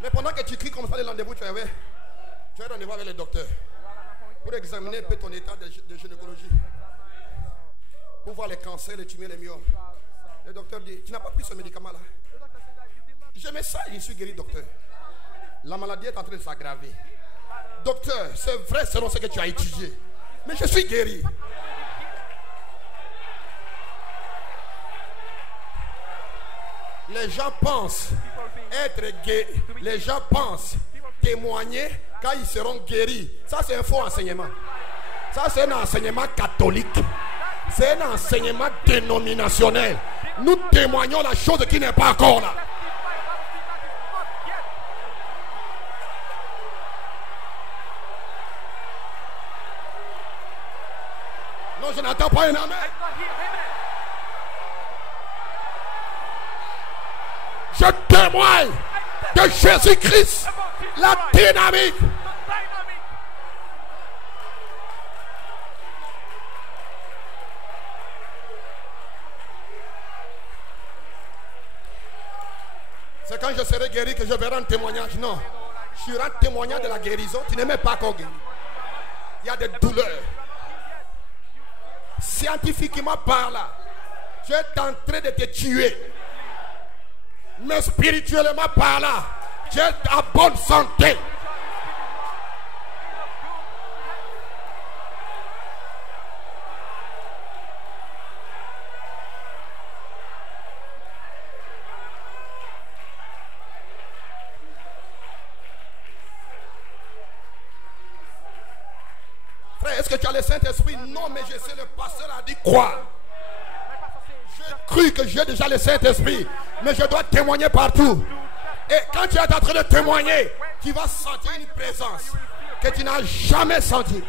Mais pendant que tu cries comme ça, les rendez-vous, tu avais rendez-vous avec le docteur pour examiner un peu ton état de gynécologie, pour voir les cancers, les tumeurs, les myomes. Le docteur dit, tu n'as pas pris ce médicament-là? Je me sens, je suis guéri, docteur. La maladie est en train de s'aggraver. Docteur, c'est vrai selon ce que tu as étudié, mais je suis guéri. Les gens pensent être guéris. Les gens pensent témoigner quand ils seront guéris. Ça, c'est un faux enseignement. Ça, c'est un enseignement catholique. C'est un enseignement dénominationnel. Nous témoignons la chose qui n'est pas encore là. Non, je n'entends pas un amen. témoigne de Jésus-Christ, la dynamique. The dynamic. C'est quand je serai guéri que je verrai un témoignage. Non. Je serai un témoignage de la guérison. Tu n'es même pas encore guéri. Il y a des douleurs. Scientifiquement parlant, tu es en train de te tuer. Mais spirituellement parlant, tu es en bonne santé. Frère, est-ce que tu as le Saint-Esprit? Non, mais je sais, le pasteur a dit quoi? J'ai cru que j'ai déjà le Saint-Esprit, mais je dois témoigner partout. Et quand tu es en train de témoigner, tu vas sentir une présence que tu n'as jamais sentie.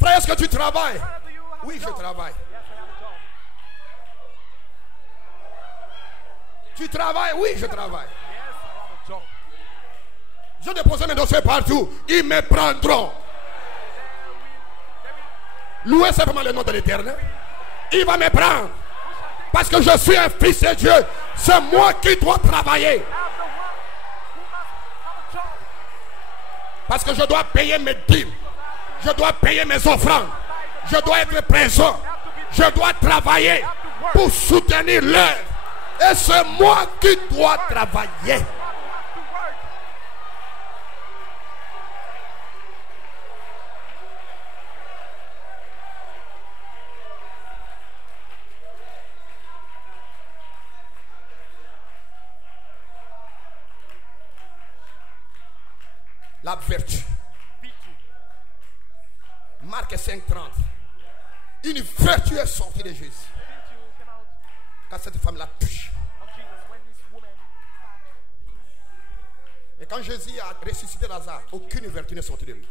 Frère, est-ce que tu travailles? Oui, je travaille. Tu travailles? Oui, je travaille. Je dépose mes dossiers partout. Ils me prendront. Louez simplement le nom de l'Éternel. Il va me prendre. Parce que je suis un fils de Dieu. C'est moi qui dois travailler. Parce que je dois payer mes dîmes. Je dois payer mes offrandes. Je dois être présent. Je dois travailler pour soutenir l'œuvre. Et c'est moi qui dois travailler. La vertu. Marc 5:30. Une vertu est sortie de Jésus. Quand cette femme la touche. Et quand Jésus a ressuscité Lazare, aucune vertu n'est sortie de lui.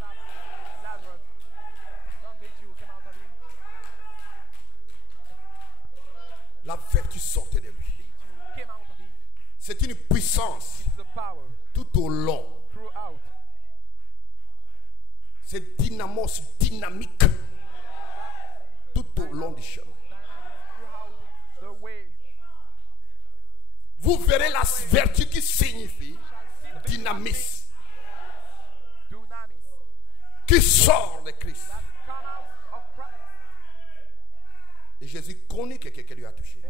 La vertu sortait de lui. C'est une puissance tout au long. C'est dynamos, dynamique tout au long du chemin. Vous verrez la vertu qui signifie dynamisme, qui sort de Christ. Et Jésus connaît que quelqu'un lui a touché.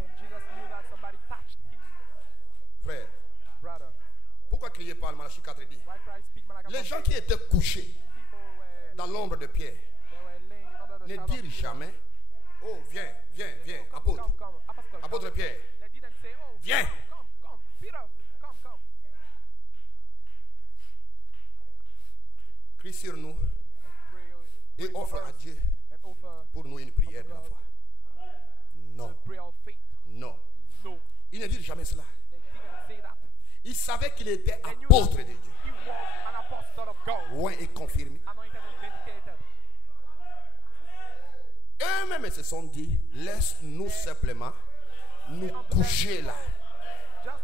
Frère, pourquoi crier par le Malachie 4 dit? Les gens qui étaient couchés dans l'ombre de Pierre ne dirent jamais: oh, viens, viens, viens, apôtre. Apôtre Pierre, viens. Crie sur nous et offre à Dieu pour nous une prière de la foi. Non. Non. Il ne dit jamais cela. Il savait qu'il était apôtre de Dieu. Oint et confirmé. Eux-mêmes se sont dit: laisse-nous simplement nous coucher là.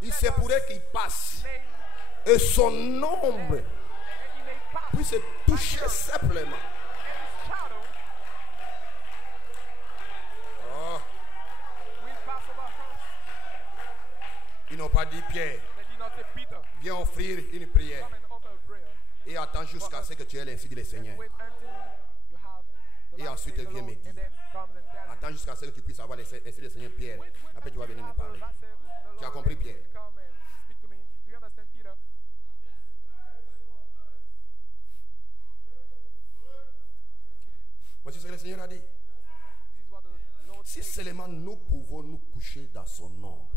Il se pourrait qu'il passe et son ombre puisse toucher simplement. Oh. Ils n'ont pas dit: Pierre, viens offrir une prière et attends jusqu'à ce que tu aies l'ainsi dit le Seigneur. Et ensuite viens me dire. Attends jusqu'à ce que tu puisses avoir l'ainsi dit le Seigneur. Pierre, après tu vas venir me parler. Tu as compris, Pierre? Voici ce que le Seigneur a dit. Si seulement nous pouvons nous coucher dans son ombre.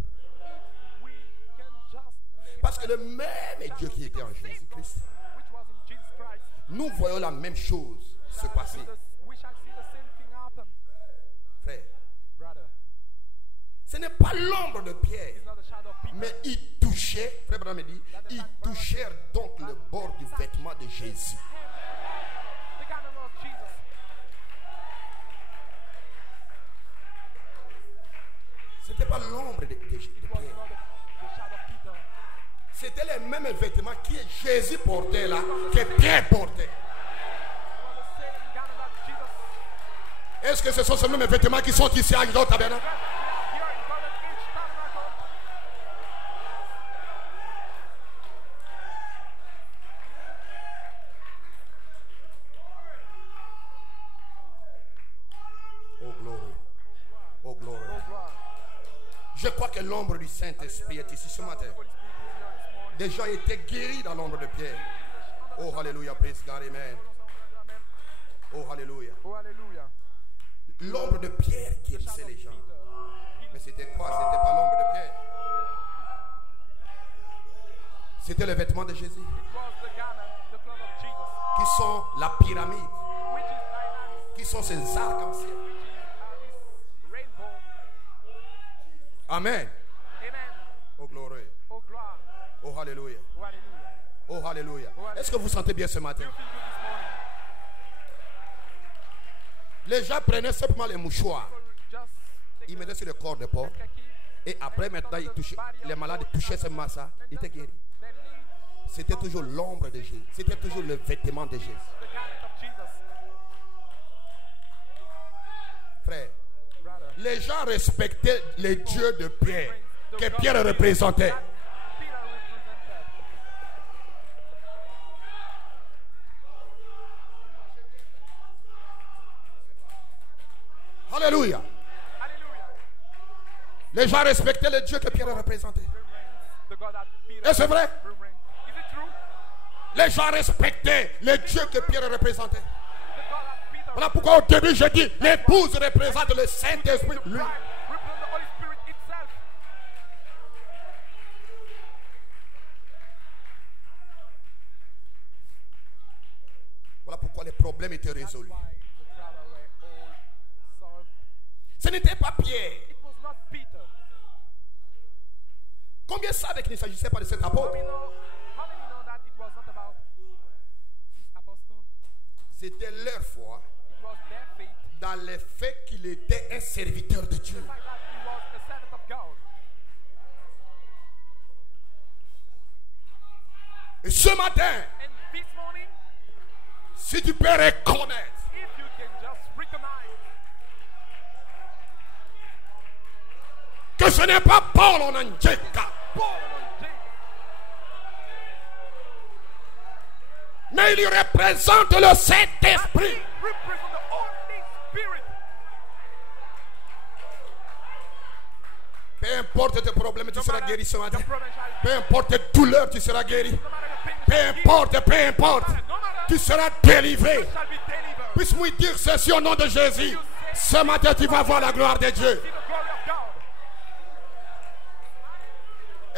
Parce que le même Dieu qui était en Jésus-Christ, nous voyons la même chose se passer. Frère, ce n'est pas l'ombre de Pierre, mais il touchait, frère Branham dit, ils touchèrent donc le bord du vêtement de Jésus. n'était pas l'ombre de It was Pierre. not the shadow of Peter. C'était les mêmes vêtements que Jésus portait là, que Pierre portait. It was the same garment that Jesus Est-ce que ce sont ces mêmes vêtements qui sont ici à Agdon Tabernacle? here in Golden Age Tabernacle. Oh gloire. Oh gloire. Oh, glory. Je crois que l'ombre du Saint-Esprit est ici ce matin. Holy Spirit is here this morning. Des gens étaient guéris dans l'ombre de Pierre. Oh alléluia, praise God, amen. Oh alléluia. Oh, hallelujah. L'ombre de Pierre guérissait les gens. Peter. Mais c'était quoi? C'était pas l'ombre de Pierre. C'était le vêtement de Jésus. It was the garment, the cloth of Jesus, Qui sont la pyramide. which is dynamic, Qui sont ces arcs-en-ciel. which is this rainbow. Amen. Amen. Oh gloire. Oh, glory. Oh alléluia. Oh, hallelujah. Oh alléluia. Est-ce que vous sentez bien ce matin? You feel good this morning? Les gens prenaient simplement les mouchoirs. Just take Ils mettaient sur le corps de porc. the key, Et après maintenant, les malades touchaient ce massa. Ils étaient guéris. then leave C'était toujours l'ombre de Jésus. C'était toujours le vêtement de Jésus. the garment of Jesus. Frère, Brother. les gens respectaient les dieux de Pierre, que Pierre représentait. That Peter represented. Alléluia. Hallelujah. Les gens respectaient les dieux que Pierre représentait. The God that Peter Et c'est vrai. reverenced. Is it true? Les gens respectaient les dieux que Pierre représentait. The God that Peter Voilà pourquoi au début j'ai dit, l'épouse représente le Saint-Esprit. the Lui. bride represents the Holy Spirit itself. Voilà pourquoi les problèmes étaient résolus. Why the trouble were all solved. Ce n'était pas Pierre. It was not Peter. Combien savent qu'il ne s'agissait pas de cet apôtre? How many know that it was not about this apostle? C'était leur foi It was their faith. dans le fait qu'il était un serviteur de Dieu. The fact that he was a servant of God. Et ce matin, And this morning, si tu peux reconnaître if you can just recognize que ce n'est pas Paul en Angélica, Paul and James, mais il représente le he Saint-Esprit. represents the Holy Spirit. Peu importe tes problèmes, tu seras guéri ce matin. Your problem shall Peu importe tes douleurs, tu seras guéri. no matter the pain, Peu importe, tu seras délivré. shall be delivered. Puisse-moi dire ceci au nom de Jésus. Ce matin, tu vas voir la gloire de Dieu. See the glory of God.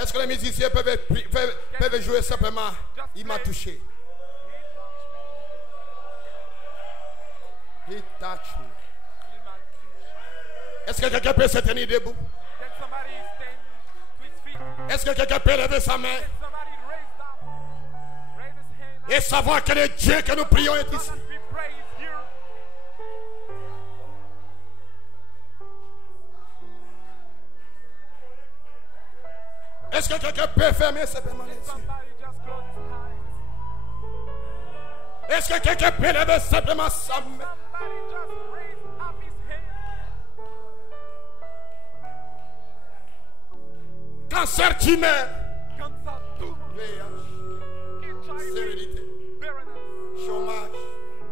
Est-ce que les musiciens peuvent jouer simplement? Il m'a touché. He touched me. Est-ce que quelqu'un peut se tenir debout? Can somebody stand to his feet? Est-ce que quelqu'un peut lever sa main Can somebody raise his hand et savoir que le Dieu que nous prions est ici? that we pray is here? Est-ce que quelqu'un peut fermer simplement les yeux? Somebody just close his eyes. Est-ce que quelqu'un peut lever simplement sa main? Somebody just raise up his hand. Cancer tumeur, Cancer, VIH, HIV, stérilité, barrenness, chômage,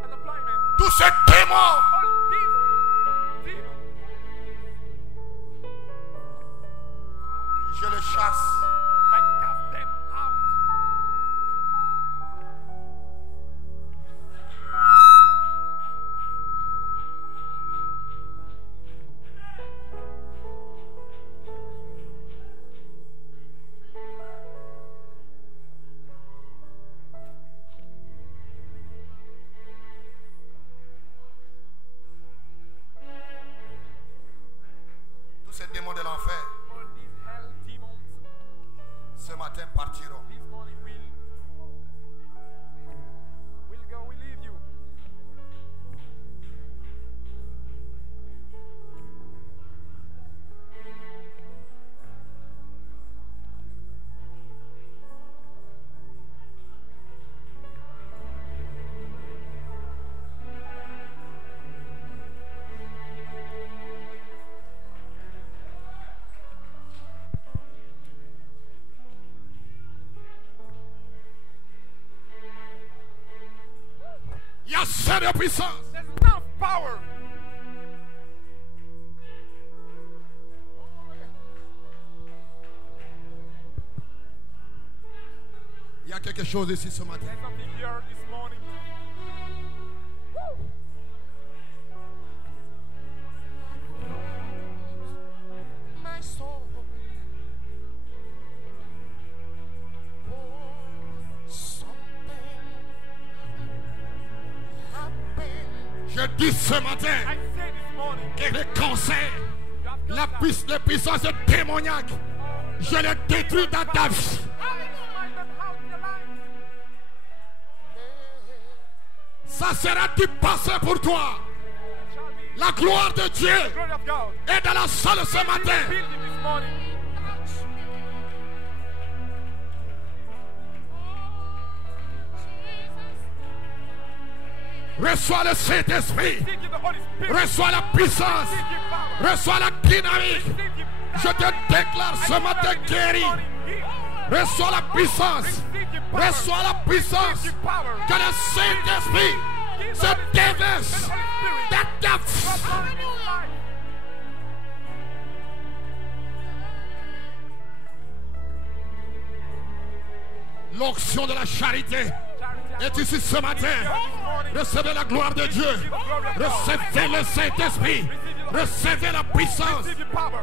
unemployment. tous ces démons All these demons, je les chasse. I cast them out. assez de puissance. There's enough power. Il y a quelque chose ici ce matin. There's something here this morning. My soul. Je dis ce matin I say this morning, que les cancers, you have just les puissances démoniaques, je les détruis dans ta vie. Ça sera du passé pour toi. La gloire de Dieu glory of God. est dans la salle ce matin. Building this morning. Reçois le Saint-Esprit. Seek ye the Holy Spirit. Reçois la puissance. Seek ye power. Reçois la dynamique. Seek ye Je te déclare ce matin guéri. Reçois la puissance. Reçois la puissance. Que le Saint-Esprit se déverse dans ta vie. L'onction de la charité est ici ce matin. Recevez la gloire de Dieu. Recevez le Saint-Esprit. Recevez la puissance. Receive your power.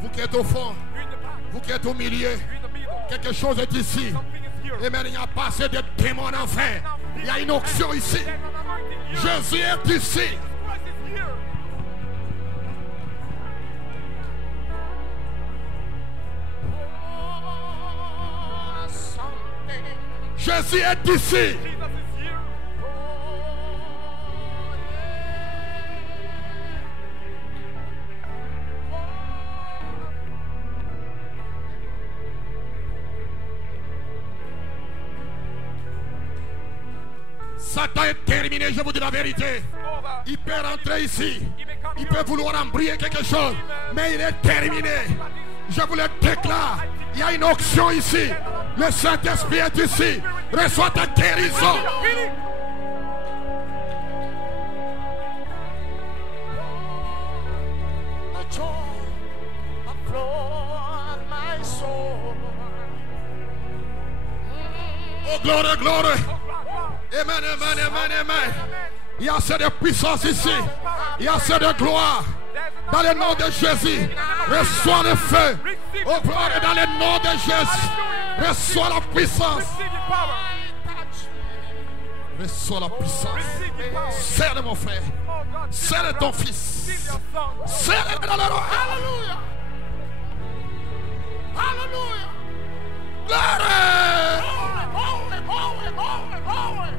Vous qui êtes au fond, You're in the back. vous qui êtes au milieu, You're in the middle. quelque chose est ici. Something is here. Et maintenant, il n'y a pas assez de démons en enfer. Il y a une onction ici. There's an anointing here. Jésus est ici. Christ is here. Jésus est ici. Jesus is here. Satan est terminé, je vous dis la vérité. Over. Il peut rentrer ici. He may come Il here. peut vouloir embriller quelque chose. Mais il est terminé. Je vous le déclare. Il y a une onction ici. Le Saint-Esprit est ici. Reçois ta guérison. Healing. The joy of Lord, my soul. Oh, gloire, gloire. Amen, amen, amen, amen. Il y a assez de puissance ici. Il y a assez de gloire. Dans le nom de Jésus, reçois le feu. Oh, gloire, dans le nom de Jésus. Reçois la puissance. Receive your power. Reçois la puissance. Receive your power. Serre mon frère. Oh God. Serre ton fils. Receive your son. Serre dans le nom. Hallelujah. Hallelujah. Gloire. Glory, glory, glory, glory.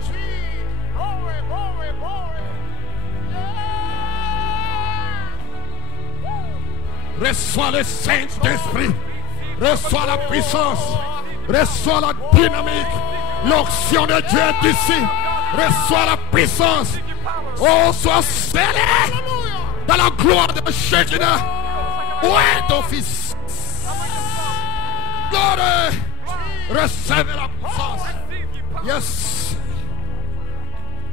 Gee, glory, glory, glory. Yeah. Reçois le Saint-Esprit. Reçois la puissance. Reçois la dynamique. L'onction de Dieu est ici. Reçois la puissance. Oh, sois scellé dans la gloire de Shekinah. Où est ton fils? Gloire. Recevez la puissance. Yes.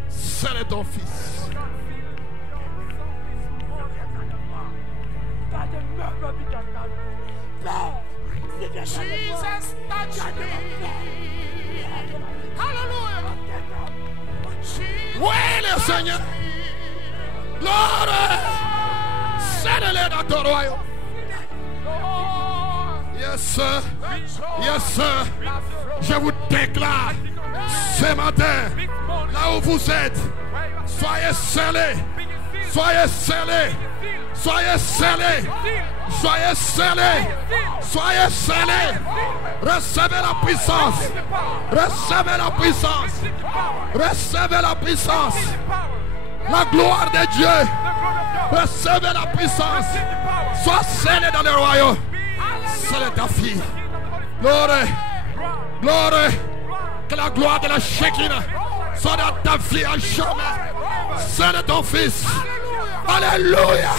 Scellé ton fils. Jesus, touch me. Hallelujah. Jesus, Où est le Seigneur? Gloire. Scellez-le dans ton royaume. Yes, sir. Yes, sir. Je vous déclare ce matin, là où vous êtes, soyez scellés. Soyez scellés. Soyez scellés. Soyez scellés. Soyez scellés. Recevez la puissance. Recevez la puissance. Recevez la puissance. La gloire de Dieu. Recevez la puissance. Sois scellé dans le royaume. Scellez ta fille. Gloire. Gloire. Que la gloire de la Shekinah soit dans ta vie à jamais. Scellez ton fils. Alléluia.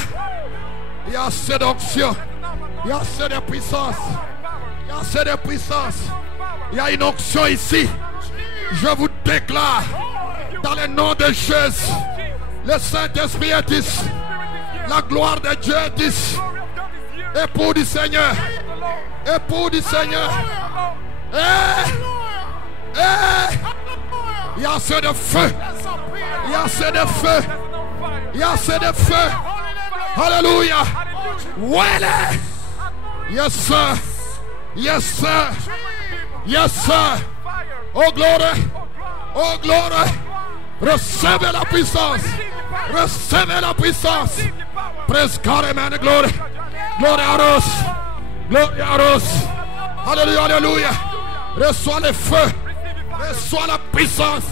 Il y a assez d'onction. Il y a assez de puissance. Il y a assez de puissance. Il y a une onction ici. Je vous déclare dans le nom de Jésus. Le Saint-Esprit est ici. La gloire de Dieu est ici. Époux du Seigneur. Époux du Seigneur. Il y a assez de feu. Il y a assez de feu. Il y a assez de feu. Alléluia. Well. Yes sir. Yes sir. Yes sir. Oh gloire. Oh gloire. Recevez la puissance. Recevez la puissance. Praise God, amen. Glory. Glory à Dios. Glory à Dios. Alléluia, alléluia. Reçois le feu. Reçois la puissance.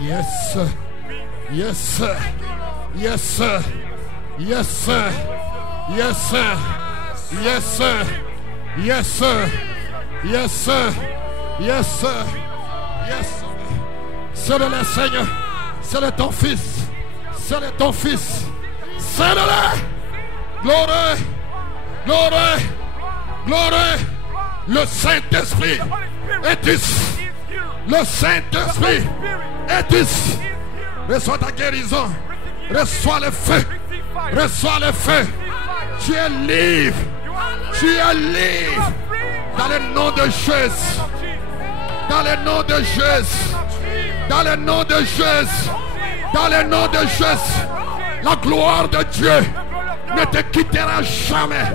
Yes sir. Yes sir. Yes sir. Yes sir. Yes sir. Yes sir. Yes sir. Yes sir. Yes sir. Yes sir. C'est le Seigneur. C'est le ton fils. C'est le ton fils. C'est le gloire. Gloire. Gloire. Le Saint-Esprit est ici. Le Saint-Esprit est ici. Reçois ta guérison. Reçois le feu. Reçois le feu. Tu es libre. Tu es libre. Dans le nom de Jésus. Dans le nom de Jésus. Dans le nom de Jésus. Dans le nom de Jésus. La gloire de Dieu ne te quittera jamais.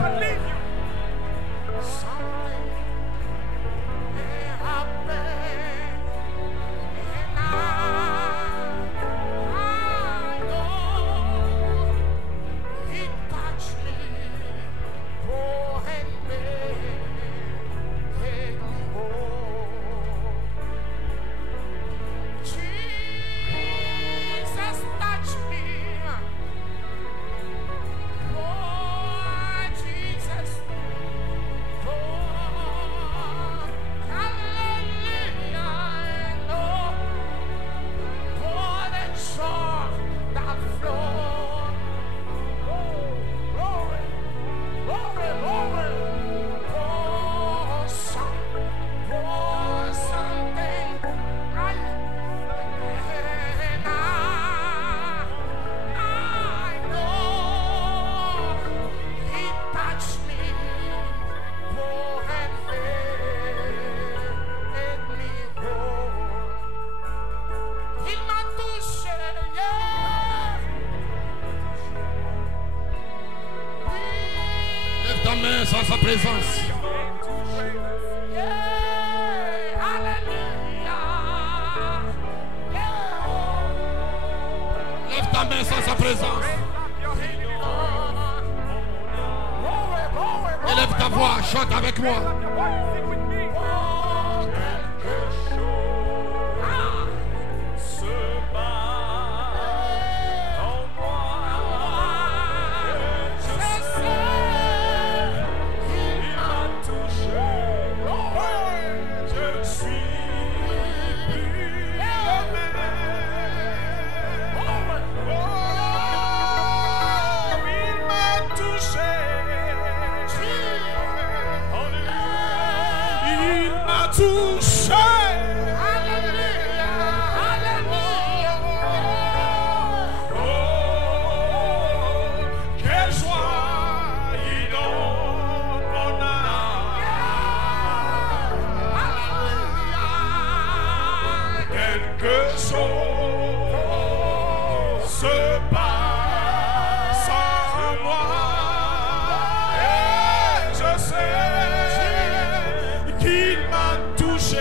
Sans sa présence. Lève ta main sans sa présence. Élève ta voix, chante avec moi. Qu'il m'a touché.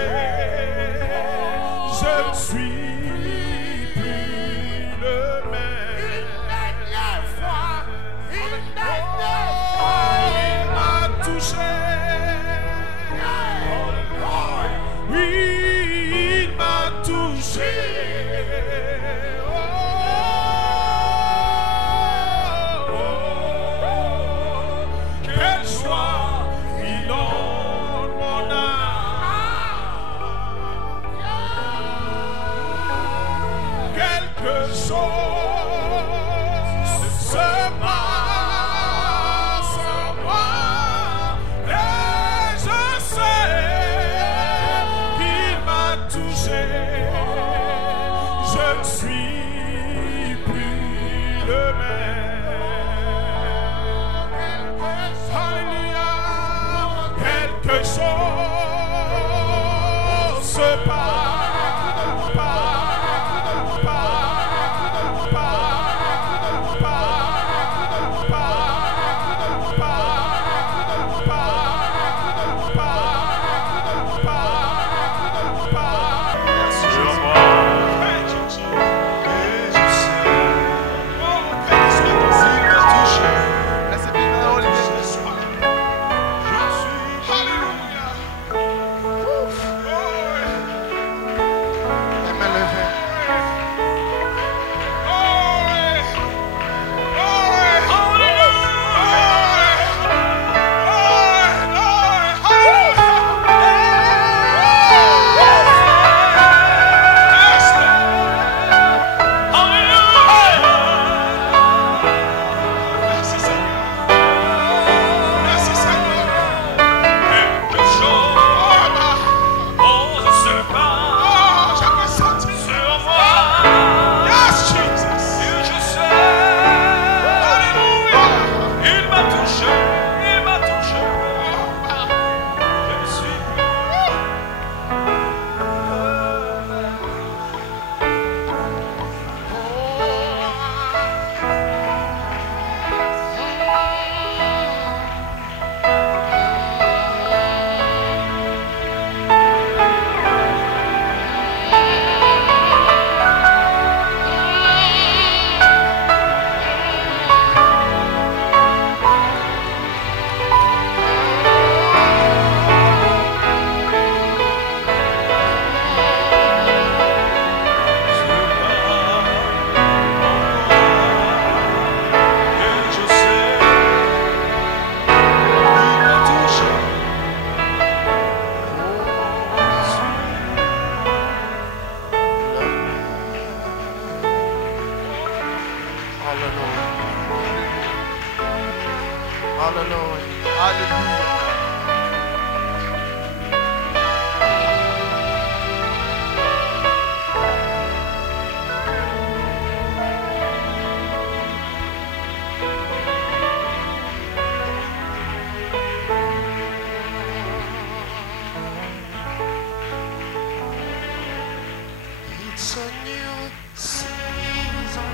It's a new season.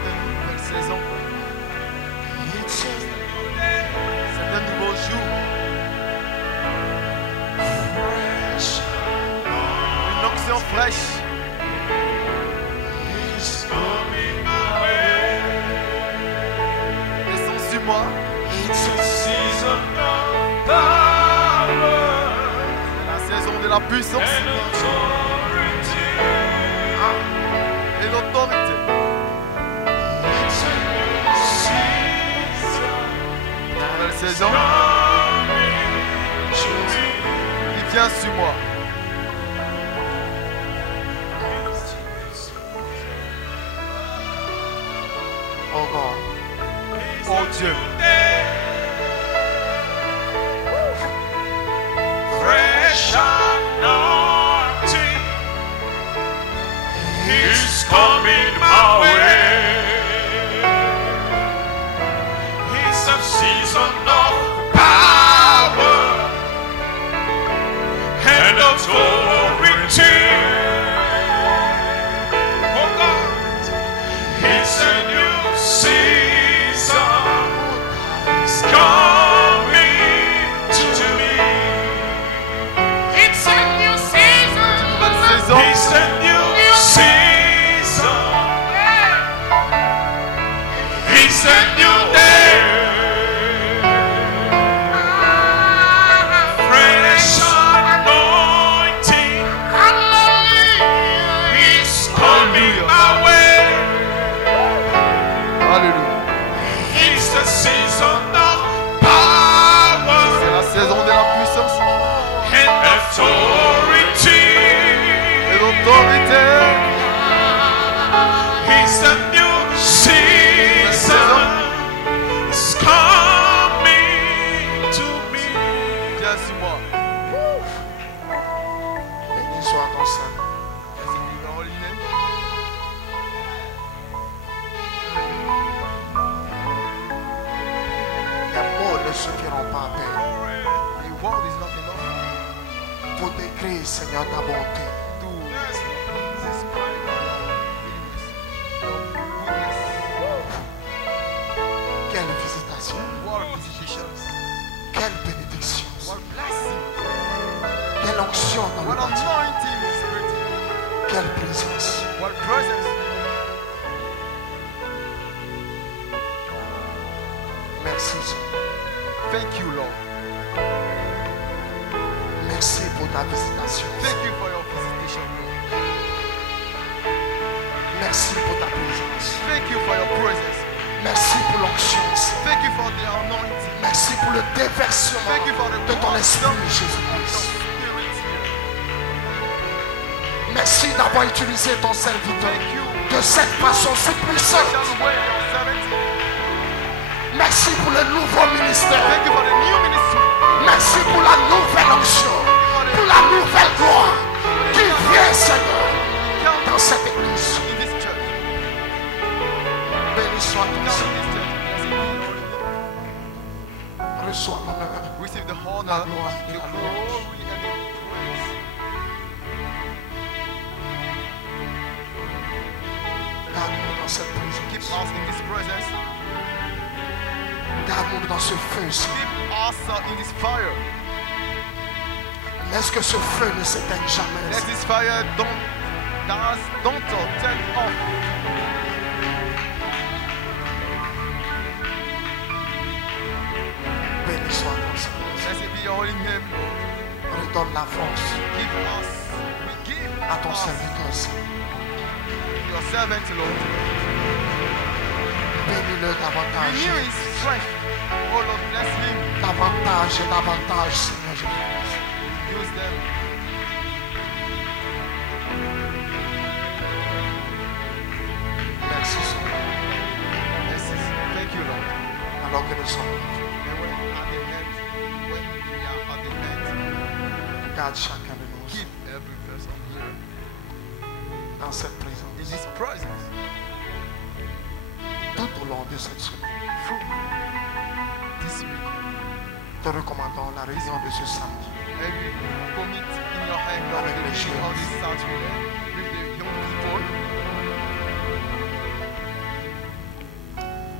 C'est une nouvelle saison. It's a C'est un nouveau jour. fresh. Une onction fraîche. It's coming my way. Descends sur moi. It's a season of power C'est la saison de la puissance and authority. et d'autorité. It's a new season. Nouvelle saison. Coming to me. Il vient sur moi. Oh God. Oh Dieu. Fresh anointing is coming my way. It's a season of power and authority. Oh God, it's a new season. It's coming to me. It's a new season. Nouvelle saison. It's a new season. It's a new day. Fresh anointing. It's coming my way. Alléluia. It's the season of power C'est la saison de la puissance and authority. et d'autorité. It's a new season. It's coming to me. Viens sur moi. Béni soit ton Saint. Merci pour le holy name. Les mots ne suffiront pas à peine The word is not enough pour décrire, Seigneur, ta bonté. to describe your goodness. Your goodness. Quelle visitation, What visitations. quelle bénédiction, What blessing. quelle onction dans le What bâtiment, anointing is written. quelle présence. What presence. Merci, Seigneur. Thank you, Lord. Merci pour ta visitation. Thank you for your visitation, Lord. Merci pour ta présence. Thank you for your presence. Merci pour l'onction, Seigneur. Thank you for the anointing. Merci pour le déversement Thank you for the de ton esprit, of Jésus-Christ. spirit here. Merci d'avoir utilisé ton serviteur Thank you. de cette façon si puissante. Special way your servant. Merci pour le nouveau ministère. Thank you for the new ministry. Merci pour la nouvelle onction, pour la nouvelle gloire qui vient, Seigneur, dans Count cette église. in this church. Béni soit ton Count Saint. in this church. Blessed be your holy name. Reçois l'honneur, Receive the la honor, gloire et the la glory, louange. and the praise. Garde-nous dans cette Keep présence. us in this presence. Garde-nous dans ce feu, Seigneur. Keep us in this fire. Laisse que ce feu ne s'éteigne jamais. Let this fire don't turn off. Béni soit ton Seigneur. Blessed be your holy name. Redonne la force We give à ton us serviteur, Seigneur. your servant, Lord. Bénis-le davantage. Renew his strength. Oh Lord, bless him. Davantage et davantage, Seigneur Jésus-Christ. Use them. Merci, Seigneur. Bless him. Thank you, Lord. Alors que nous sommes là, And when we are at the end, garde chacun de nous keep every person here dans cette in présence. His presence. Tout au long de cette semaine, Through this week, te recommandons la réunion de ce samedi. and we commit in your hand, Lord, the meeting of this Saturday with the people.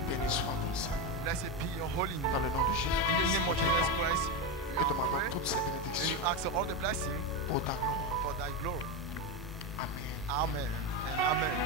Béni soit ton Saint. Blessed be your holy Dans name. le nom de Jésus. In the name of Jesus Christ, Et we demandons pray toutes ces and bénédictions you ask all the blessing pour ta gloire. for thy glory. Amen. Amen and amen.